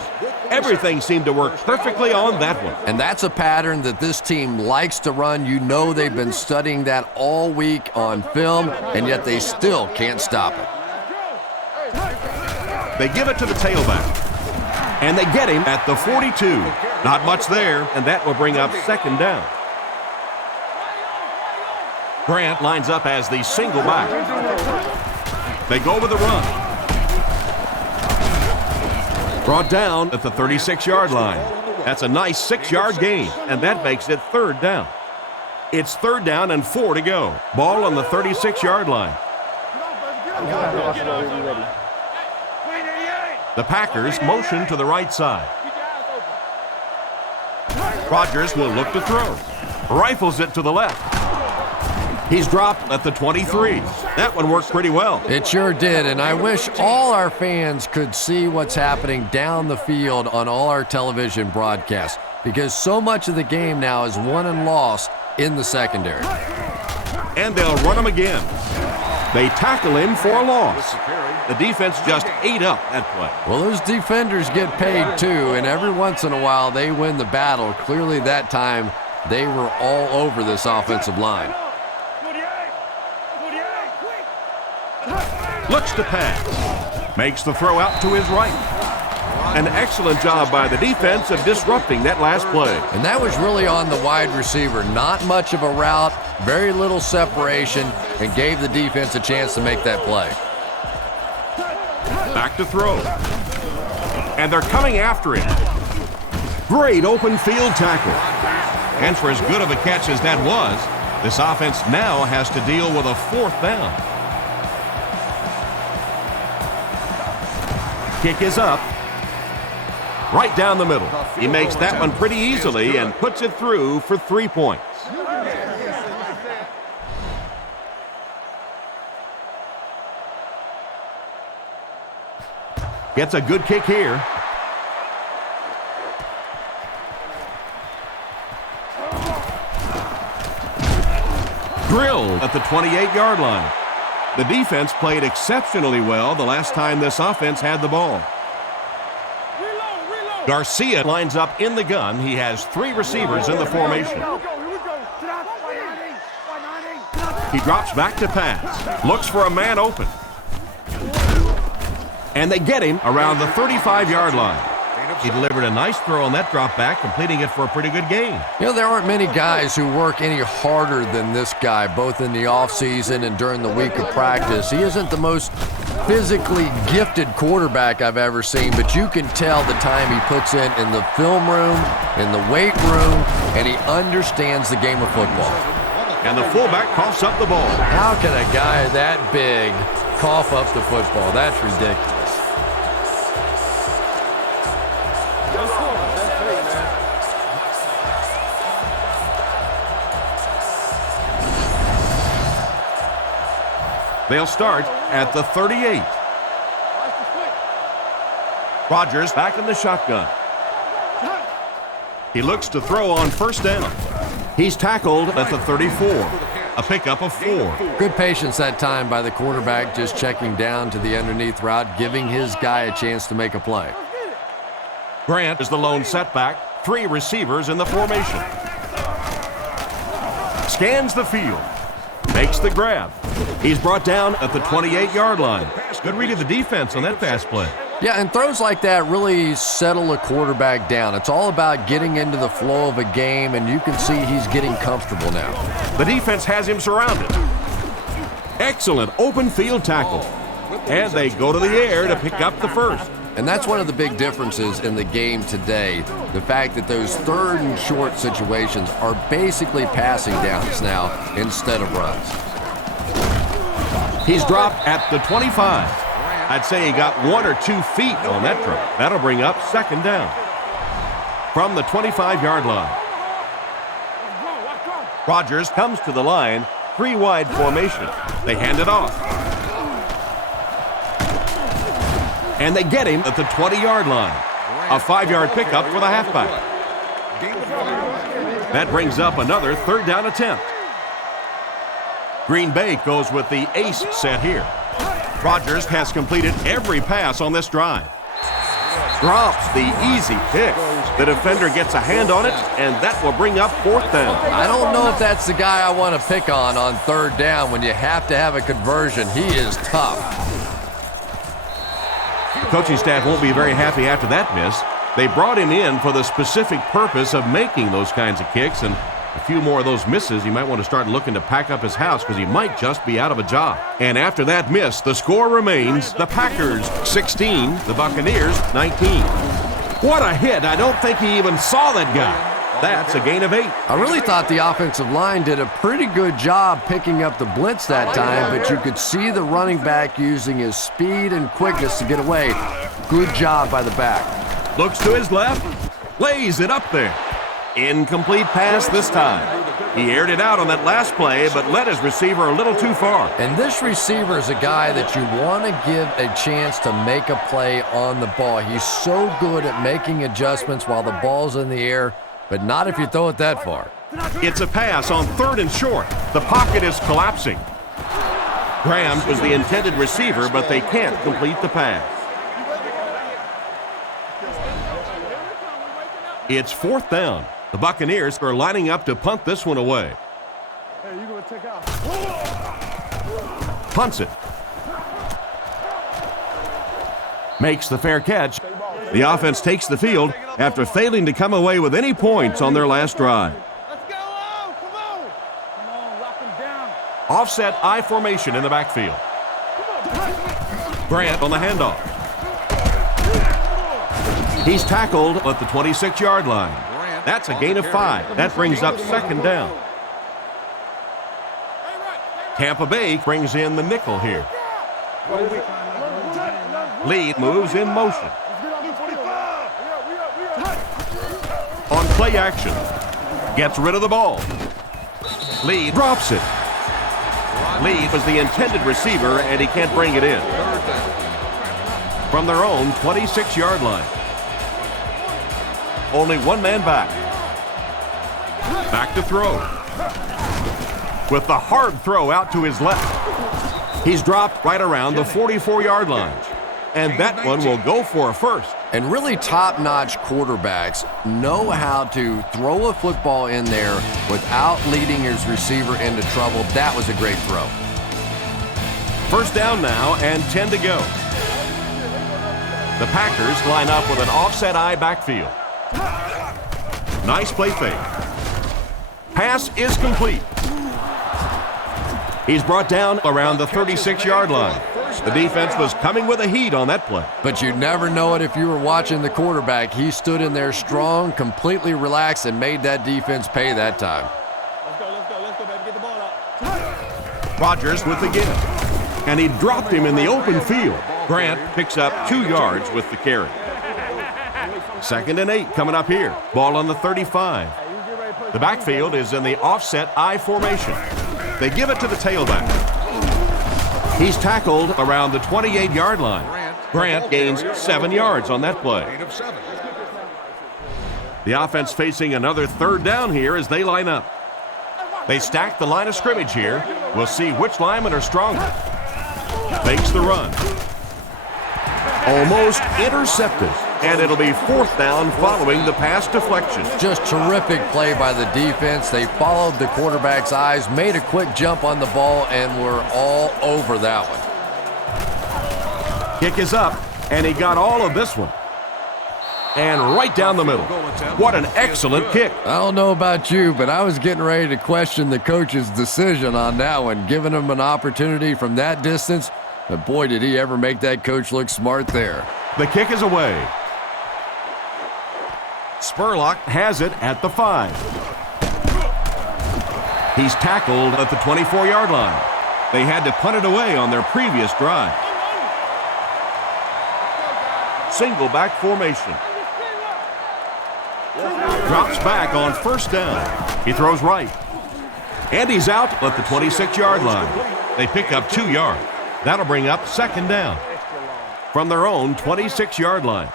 Everything seemed to work perfectly on that one. And that's a pattern that this team likes to run. You know they've been studying that all week on film, and yet they still can't stop it. They give it to the tailback. And they get him at the 42. Not much there, and that will bring up second down. Grant lines up as the single back. They go with the run. Brought down at the 36-yard line. That's a nice 6-yard gain, and that makes it third down. It's third down and 4 to go. Ball on the 36-yard line. The Packers motion to the right side. Rodgers will look to throw. Rifles it to the left. He's dropped at the 23. That one worked pretty well. It sure did, and I wish all our fans could see what's happening down the field on all our television broadcasts, because so much of the game now is won and lost in the secondary. And they'll run him again. They tackle him for a loss. The defense just ate up that play. Well, those defenders get paid too, and every once in a while they win the battle. Clearly that time they were all over this offensive line. Looks to pass. Makes the throw out to his right. An excellent job by the defense of disrupting that last play. And that was really on the wide receiver. Not much of a route, very little separation, and gave the defense a chance to make that play. Back to throw. And they're coming after him. Great open field tackle. And for as good of a catch as that was, this offense now has to deal with a 4th down. Kick is up. Right down the middle. He makes that one pretty easily and puts it through for 3 points. Gets a good kick here. Drilled at the 28-yard line. The defense played exceptionally well the last time this offense had the ball. Garcia lines up in the gun. He has 3 receivers in the formation. He drops back to pass. Looks for a man open. And they get him around the 35-yard line. He delivered a nice throw on that drop back, completing it for a pretty good gain. You know, there aren't many guys who work any harder than this guy, both in the offseason and during the week of practice. He isn't the most physically gifted quarterback I've ever seen, but you can tell the time he puts in the film room, in the weight room, and he understands the game of football. And the fullback coughs up the ball. How can a guy that big cough up the football? That's ridiculous. They'll start at the 38. Rodgers back in the shotgun. He looks to throw on 1st down. He's tackled at the 34. A pickup of 4. Good patience that time by the quarterback, just checking down to the underneath route, giving his guy a chance to make a play. Grant is the lone setback. 3 receivers in the formation. Scans the field. Makes the grab. He's brought down at the 28-yard line. Good read of the defense on that pass play. Yeah, and throws like that really settle a quarterback down. It's all about getting into the flow of a game, and you can see he's getting comfortable now. The defense has him surrounded. Excellent open field tackle. And they go to the air to pick up the 1st. And that's one of the big differences in the game today. The fact that those 3rd and short situations are basically passing downs now instead of runs. He's dropped at the 25. I'd say he got 1 or 2 feet on that drop. That'll bring up 2nd down. From the 25-yard line. Rodgers comes to the line, 3-wide formation. They hand it off. And they get him at the 20-yard line. A 5-yard pickup for the halfback. That brings up another 3rd down attempt. Green Bay goes with the ace set here. Rodgers has completed every pass on this drive. Drops the easy pick. The defender gets a hand on it, and that will bring up 4th down. I don't know if that's the guy I want to pick on 3rd down when you have to have a conversion. He is tough. The coaching staff won't be very happy after that miss. They brought him in for the specific purpose of making those kinds of kicks, and a few more of those misses, he might want to start looking to pack up his house because he might just be out of a job. And after that miss, the score remains the Packers 16, the Buccaneers 19. What a hit. I don't think he even saw that guy. That's a gain of 8. I really thought the offensive line did a pretty good job picking up the blitz that time, but you could see the running back using his speed and quickness to get away. Good job by the back. Looks to his left, lays it up there. Incomplete pass this time. He aired it out on that last play, but led his receiver a little too far. And this receiver is a guy that you want to give a chance to make a play on the ball. He's so good at making adjustments while the ball's in the air, but not if you throw it that far. It's a pass on 3rd and short. The pocket is collapsing. Graham was the intended receiver, but they can't complete the pass. It's 4th down. The Buccaneers are lining up to punt this one away. Hey, you gonna take out? Punts it. Makes the fair catch. The offense takes the field after failing to come away with any points on their last drive. Let's go! Come on! Come on, lock him down. Offset I formation in the backfield. Grant on the handoff. He's tackled at the 26-yard line. That's a gain of 5. That brings up 2nd down. Tampa Bay brings in the nickel here. Lead moves in motion. On play action. Gets rid of the ball. Lead drops it. Lead was the intended receiver, and he can't bring it in. From their own 26-yard line. Only one man back. Back to throw. With the hard throw out to his left. He's dropped right around the 44-yard line. And that one will go for a first. And really top-notch quarterbacks know how to throw a football in there without leading his receiver into trouble. That was a great throw. First down now and 10 to go. The Packers line up with an offset I backfield. Nice play fake. Pass is complete. He's brought down around the 36-yard line. The defense was coming with a heat on that play. But you'd never know it if you were watching the quarterback. He stood in there strong, completely relaxed, and made that defense pay that time. Let's go, baby. Get the ball out. Rodgers with the give. And he dropped him in the open field. Grant picks up 2 yards with the carry. 2nd and 8 coming up here. Ball on the 35. The backfield is in the offset I formation. They give it to the tailback. He's tackled around the 28-yard line. Grant gains 7 yards on that play. The offense facing another 3rd down here as they line up. They stack the line of scrimmage here. We'll see which linemen are stronger. Fakes the run. Almost intercepted. And it'll be 4th down following the pass deflection. Just terrific play by the defense. They followed the quarterback's eyes, made a quick jump on the ball, and were all over that one. Kick is up, and he got all of this one. And right down the middle. What an excellent kick. I don't know about you, but I was getting ready to question the coach's decision on that one, giving him an opportunity from that distance. But boy, did he ever make that coach look smart there. The kick is away. Spurlock has it at the 5. He's tackled at the 24-yard line. They had to punt it away on their previous drive. Single back formation. Drops back on 1st down. He throws right. And he's out at the 26-yard line. They pick up 2 yards. That'll bring up 2nd down. From their own 26-yard line.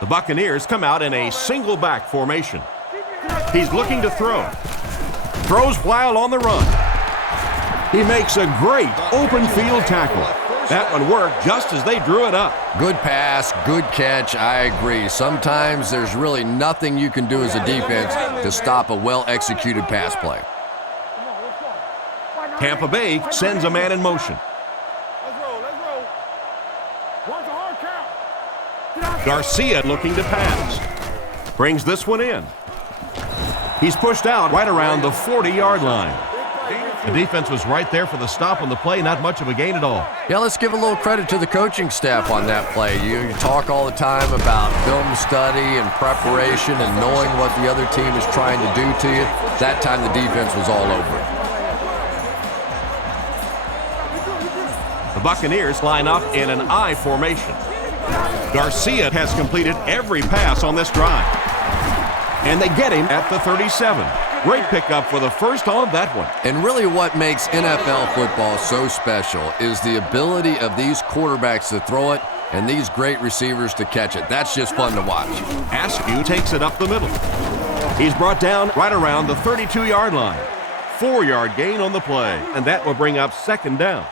The Buccaneers come out in a single back formation. He's looking to throw. Throws while on the run. He makes a great open field tackle. That one worked just as they drew it up. Good pass, good catch, I agree. Sometimes there's really nothing you can do as a defense to stop a well-executed pass play. Tampa Bay sends a man in motion. Garcia looking to pass. Brings this one in. He's pushed out right around the 40-yard line. The defense was right there for the stop on the play, not much of a gain at all. Yeah, let's give a little credit to the coaching staff on that play. You talk all the time about film study and preparation and knowing what the other team is trying to do to you. That time the defense was all over it. The Buccaneers line up in an I formation. Garcia has completed every pass on this drive. And they get him at the 37. Great pickup for the first on that one. And really what makes NFL football so special is the ability of these quarterbacks to throw it and these great receivers to catch it. That's just fun to watch. Askew takes it up the middle. He's brought down right around the 32-yard line. 4-yard gain on the play, and that will bring up second down.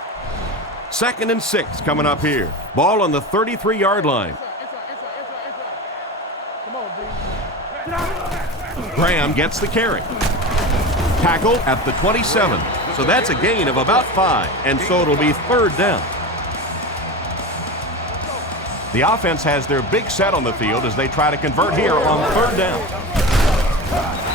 2nd and 6 coming up here. Ball on the 33-yard line. Graham gets the carry. Tackle at the 27. So that's a gain of about 5, and so it'll be 3rd down. The offense has their big set on the field as they try to convert here on 3rd down.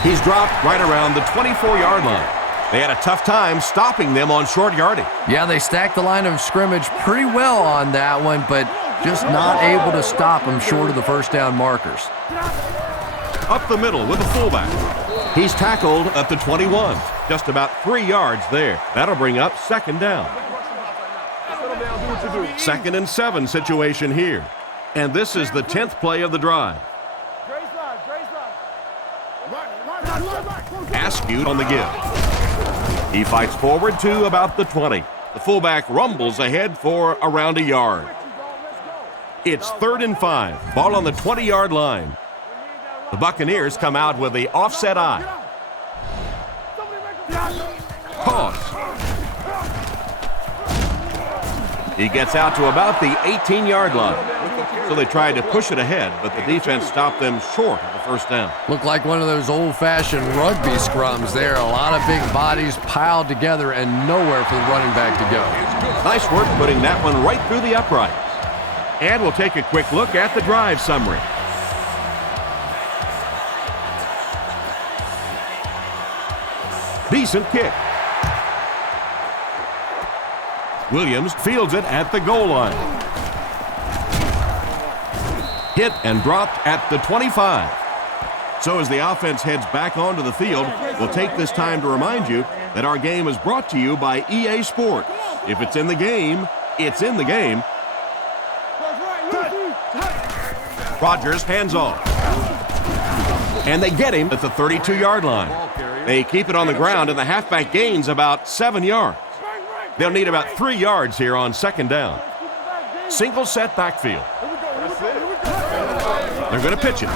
He's dropped right around the 24-yard line. They had a tough time stopping them on short yardage. Yeah, they stacked the line of scrimmage pretty well on that one, but just not able to stop them short of the first down markers. Up the middle with the fullback. He's tackled at the 21. Just about 3 yards there. That'll bring up second down. 2nd and 7 situation here. And this is the 10th play of the drive. Askew on the give. He fights forward to about the 20. The fullback rumbles ahead for around a yard. It's 3rd and 5. Ball on the 20-yard line. The Buccaneers come out with the offset eye. Pause. He gets out to about the 18-yard line. So they tried to push it ahead, but the defense stopped them short of the first down. Looked like one of those old-fashioned rugby scrums there. A lot of big bodies piled together and nowhere for the running back to go. Nice work putting that one right through the uprights. And we'll take a quick look at the drive summary. Decent kick. Williams fields it at the goal line. Hit and dropped at the 25. So as the offense heads back onto the field, we'll take this time to remind you that our game is brought to you by EA Sports. If it's in the game, it's in the game. Rodgers hands off. And they get him at the 32-yard line. They keep it on the ground, and the halfback gains about 7 yards. They'll need about 3 yards here on second down. Single set backfield. They're going to pitch it.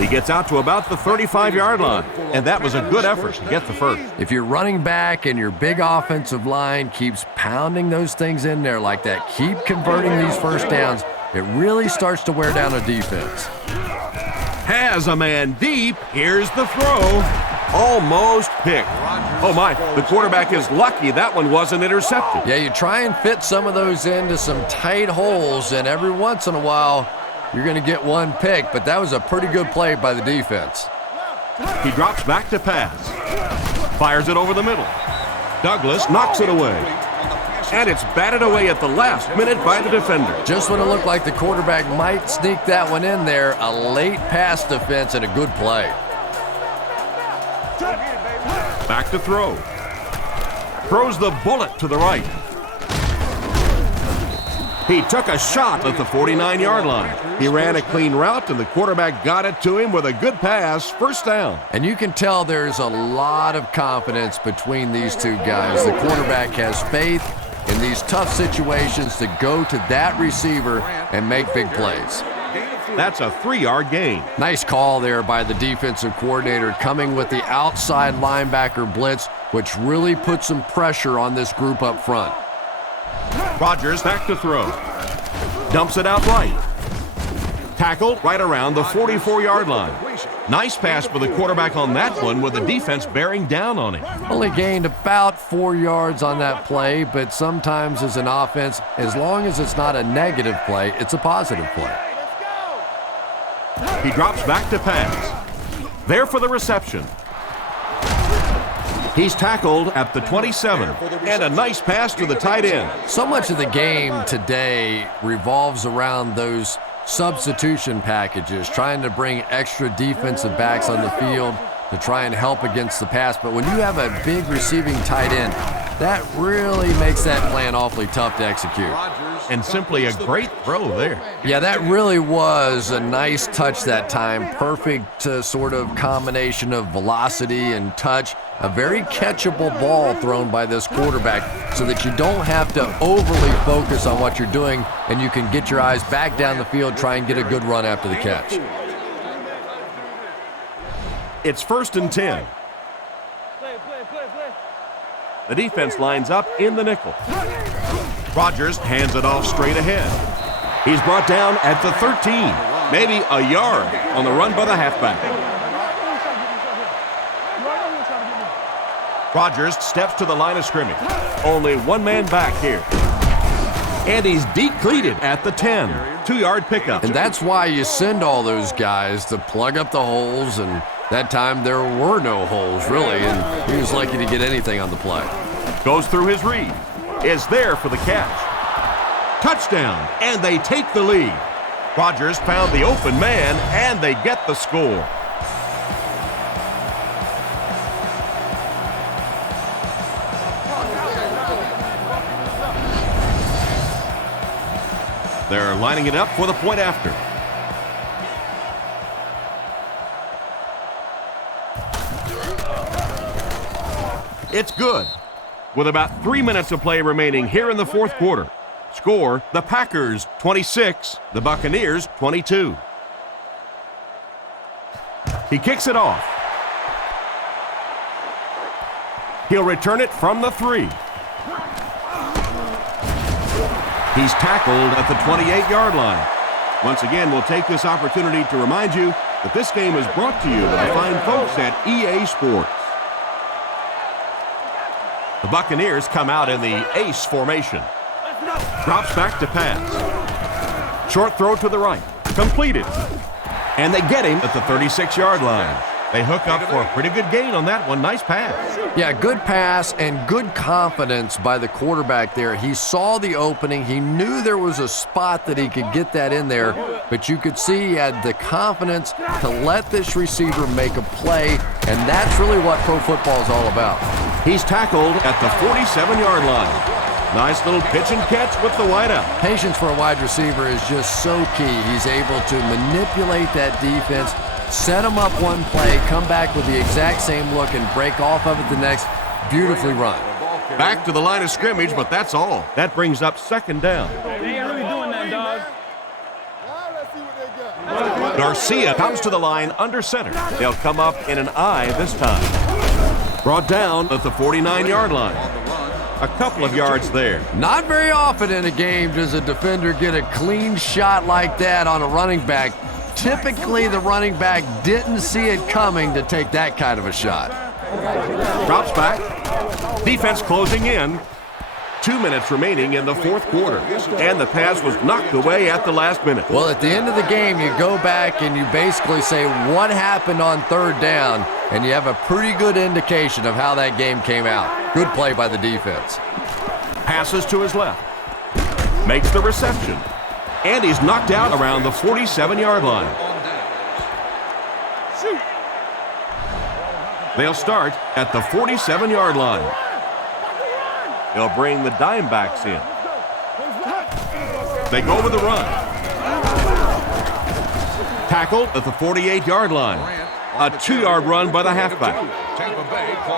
He gets out to about the 35-yard line, and that was a good effort to get the first. If you're running back and your big offensive line keeps pounding those things in there like that, keep converting these first downs, it really starts to wear down a defense. Has a man deep. Here's the throw. Almost picked. Oh my, the quarterback is lucky that one wasn't intercepted. Yeah, you try and fit some of those into some tight holes, and every once in a while, you're going to get one pick, but that was a pretty good play by the defense. He drops back to pass. Fires it over the middle. Douglas knocks it away. And it's batted away at the last minute by the defender. Just when it looked like the quarterback might sneak that one in there, a late pass defense and a good play. Back to throw. Throws the bullet to the right. He took a shot at the 49-yard line. He ran a clean route, and the quarterback got it to him with a good pass, first down. And you can tell there's a lot of confidence between these two guys. The quarterback has faith in these tough situations to go to that receiver and make big plays. That's a 3-yard gain. Nice call there by the defensive coordinator, coming with the outside linebacker blitz, which really put some pressure on this group up front. Rodgers back to throw. Dumps it out right. Tackled right around the 44-yard line. Nice pass for the quarterback on that one with the defense bearing down on him. Only gained about 4 yards on that play, but sometimes as an offense, as long as it's not a negative play, it's a positive play. He drops back to pass. There for the reception. He's tackled at the 27, and a nice pass to the tight end. So much of the game today revolves around those substitution packages, trying to bring extra defensive backs on the field to try and help against the pass. But when you have a big receiving tight end, that really makes that plan awfully tough to execute. And simply a great throw there. Yeah, that really was a nice touch that time. Perfect sort of combination of velocity and touch. A very catchable ball thrown by this quarterback so that you don't have to overly focus on what you're doing and you can get your eyes back down the field, try and get a good run after the catch. It's 1st and 10. Play. The defense lines up in the nickel. Rodgers hands it off straight ahead. He's brought down at the 13, maybe a yard on the run by the halfback. Rodgers steps to the line of scrimmage. Only one man back here. And he's depleted at the 10. 2-yard pickup. And that's why you send all those guys to plug up the holes, and that time there were no holes, really, and he was lucky to get anything on the play. Goes through his read. Is there for the catch. Touchdown, and they take the lead. Rodgers found the open man, and they get the score. They're lining it up for the point after. It's good. With about 3 minutes of play remaining here in the fourth quarter. Score, the Packers 26, the Buccaneers 22. He kicks it off. He'll return it from the 3. He's tackled at the 28-yard line. Once again, we'll take this opportunity to remind you that this game is brought to you by the fine folks at EA Sports. The Buccaneers come out in the ace formation. Drops back to pass. Short throw to the right. Completed. And they get him at the 36-yard line. They hook up for a pretty good gain on that one. Nice pass. Yeah, good pass and good confidence by the quarterback there. He saw the opening. He knew there was a spot that he could get that in there, but you could see he had the confidence to let this receiver make a play, and that's really what pro football is all about. He's tackled at the 47-yard line. Nice little pitch and catch with the wideout. Patience for a wide receiver is just so key. He's able to manipulate that defense, set them up one play, come back with the exact same look, and break off of it the next. Beautifully run. Back to the line of scrimmage, but that's all. That brings up 2nd down. They ain't really doing that, dog. Garcia comes to the line under center. They'll come up in an I this time. Brought down at the 49-yard line. A couple of yards there. Not very often in a game does a defender get a clean shot like that on a running back. Typically, the running back didn't see it coming to take that kind of a shot. Drops back. Defense closing in. 2 minutes remaining in the fourth quarter. And the pass was knocked away at the last minute. Well, at the end of the game, you go back and you basically say what happened on 3rd down, and you have a pretty good indication of how that game came out. Good play by the defense. Passes to his left. Makes the reception. And he's knocked out around the 47-yard line. They'll start at the 47-yard line. They'll bring the dime backs in. They go with the run. Tackled at the 48-yard line. A 2-yard run by the halfback.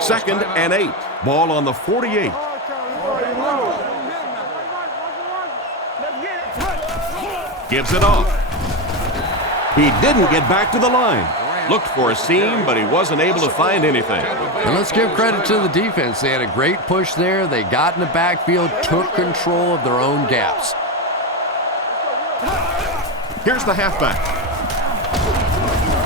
2nd and 8. Ball on the 48. Gives it off. He didn't get back to the line. Looked for a seam, but he wasn't able to find anything. And let's give credit to the defense. They had a great push there. They got in the backfield, took control of their own gaps. Here's the halfback.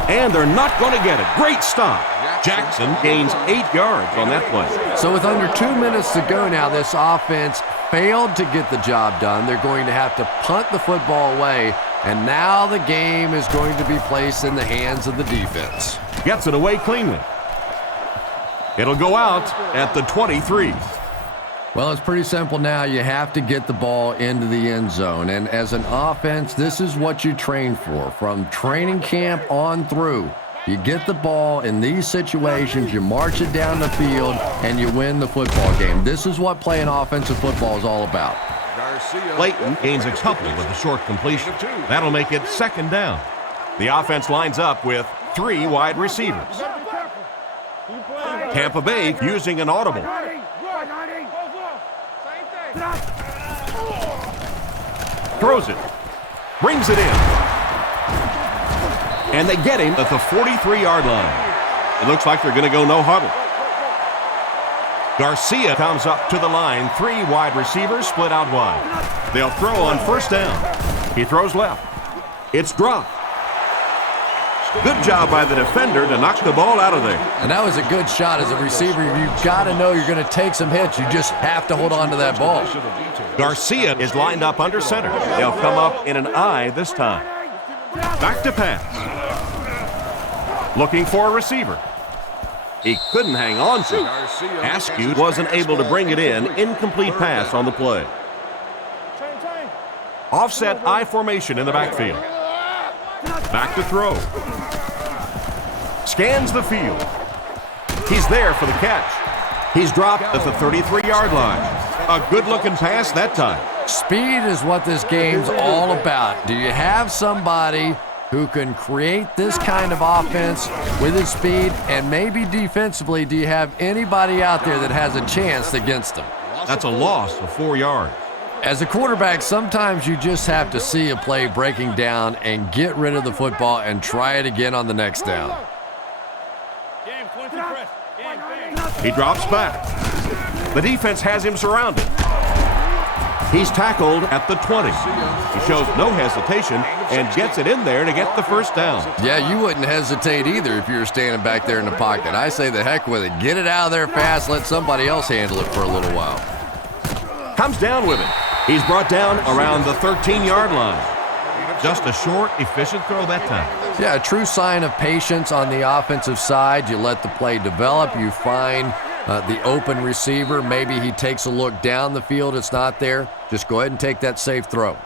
And they're not going to get it. Great stop. Jackson gains 8 yards on that play. So with under 2 minutes to go now, this offense failed to get the job done. They're going to have to punt the football away, and now the game is going to be placed in the hands of the defense. Gets it away cleanly. It'll go out at the 23. Well, it's pretty simple now. You have to get the ball into the end zone, and as an offense, this is what you train for. From training camp on through, you get the ball in these situations, you march it down the field, and you win the football game. This is what playing offensive football is all about. Clayton gains a couple with a short completion. That'll make it 2nd down. The offense lines up with 3 wide receivers. Tampa Bay using an audible. Throws it. Brings it in. And they get him at the 43-yard line. It looks like they're going to go no huddle. Garcia comes up to the line. 3 wide receivers split out wide. They'll throw on first down. He throws left. It's dropped. Good job by the defender to knock the ball out of there. And that was a good shot as a receiver. You've got to know you're going to take some hits. You just have to hold on to that ball. Garcia is lined up under center. They'll come up in an I this time. Back to pass. Looking for a receiver. He couldn't hang on to it. Askew wasn't able to bring it in. Incomplete pass on the play. Offset I formation in the backfield. Back to throw. Scans the field. He's there for the catch. He's dropped at the 33-yard line. A good-looking pass that time. Speed is what this game's all about. Do you have somebody who can create this kind of offense with his speed? And maybe defensively, do you have anybody out there that has a chance against them? That's a loss of 4 yards. As a quarterback, sometimes you just have to see a play breaking down and get rid of the football and try it again on the next down. He drops back. The defense has him surrounded. He's tackled at the 20. He shows no hesitation and gets it in there to get the first down. Yeah, you wouldn't hesitate either if you were standing back there in the pocket. I say the heck with it. Get it out of there fast. Let somebody else handle it for a little while. Comes down with it. He's brought down around the 13-yard line. Just a short, efficient throw that time. Yeah, a true sign of patience on the offensive side. You let the play develop. You find the open receiver. Maybe he takes a look down the field. It's not there. Just go ahead and take that safe throw.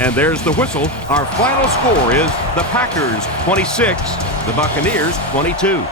And there's the whistle. Our final score is the Packers 26, the Buccaneers 22.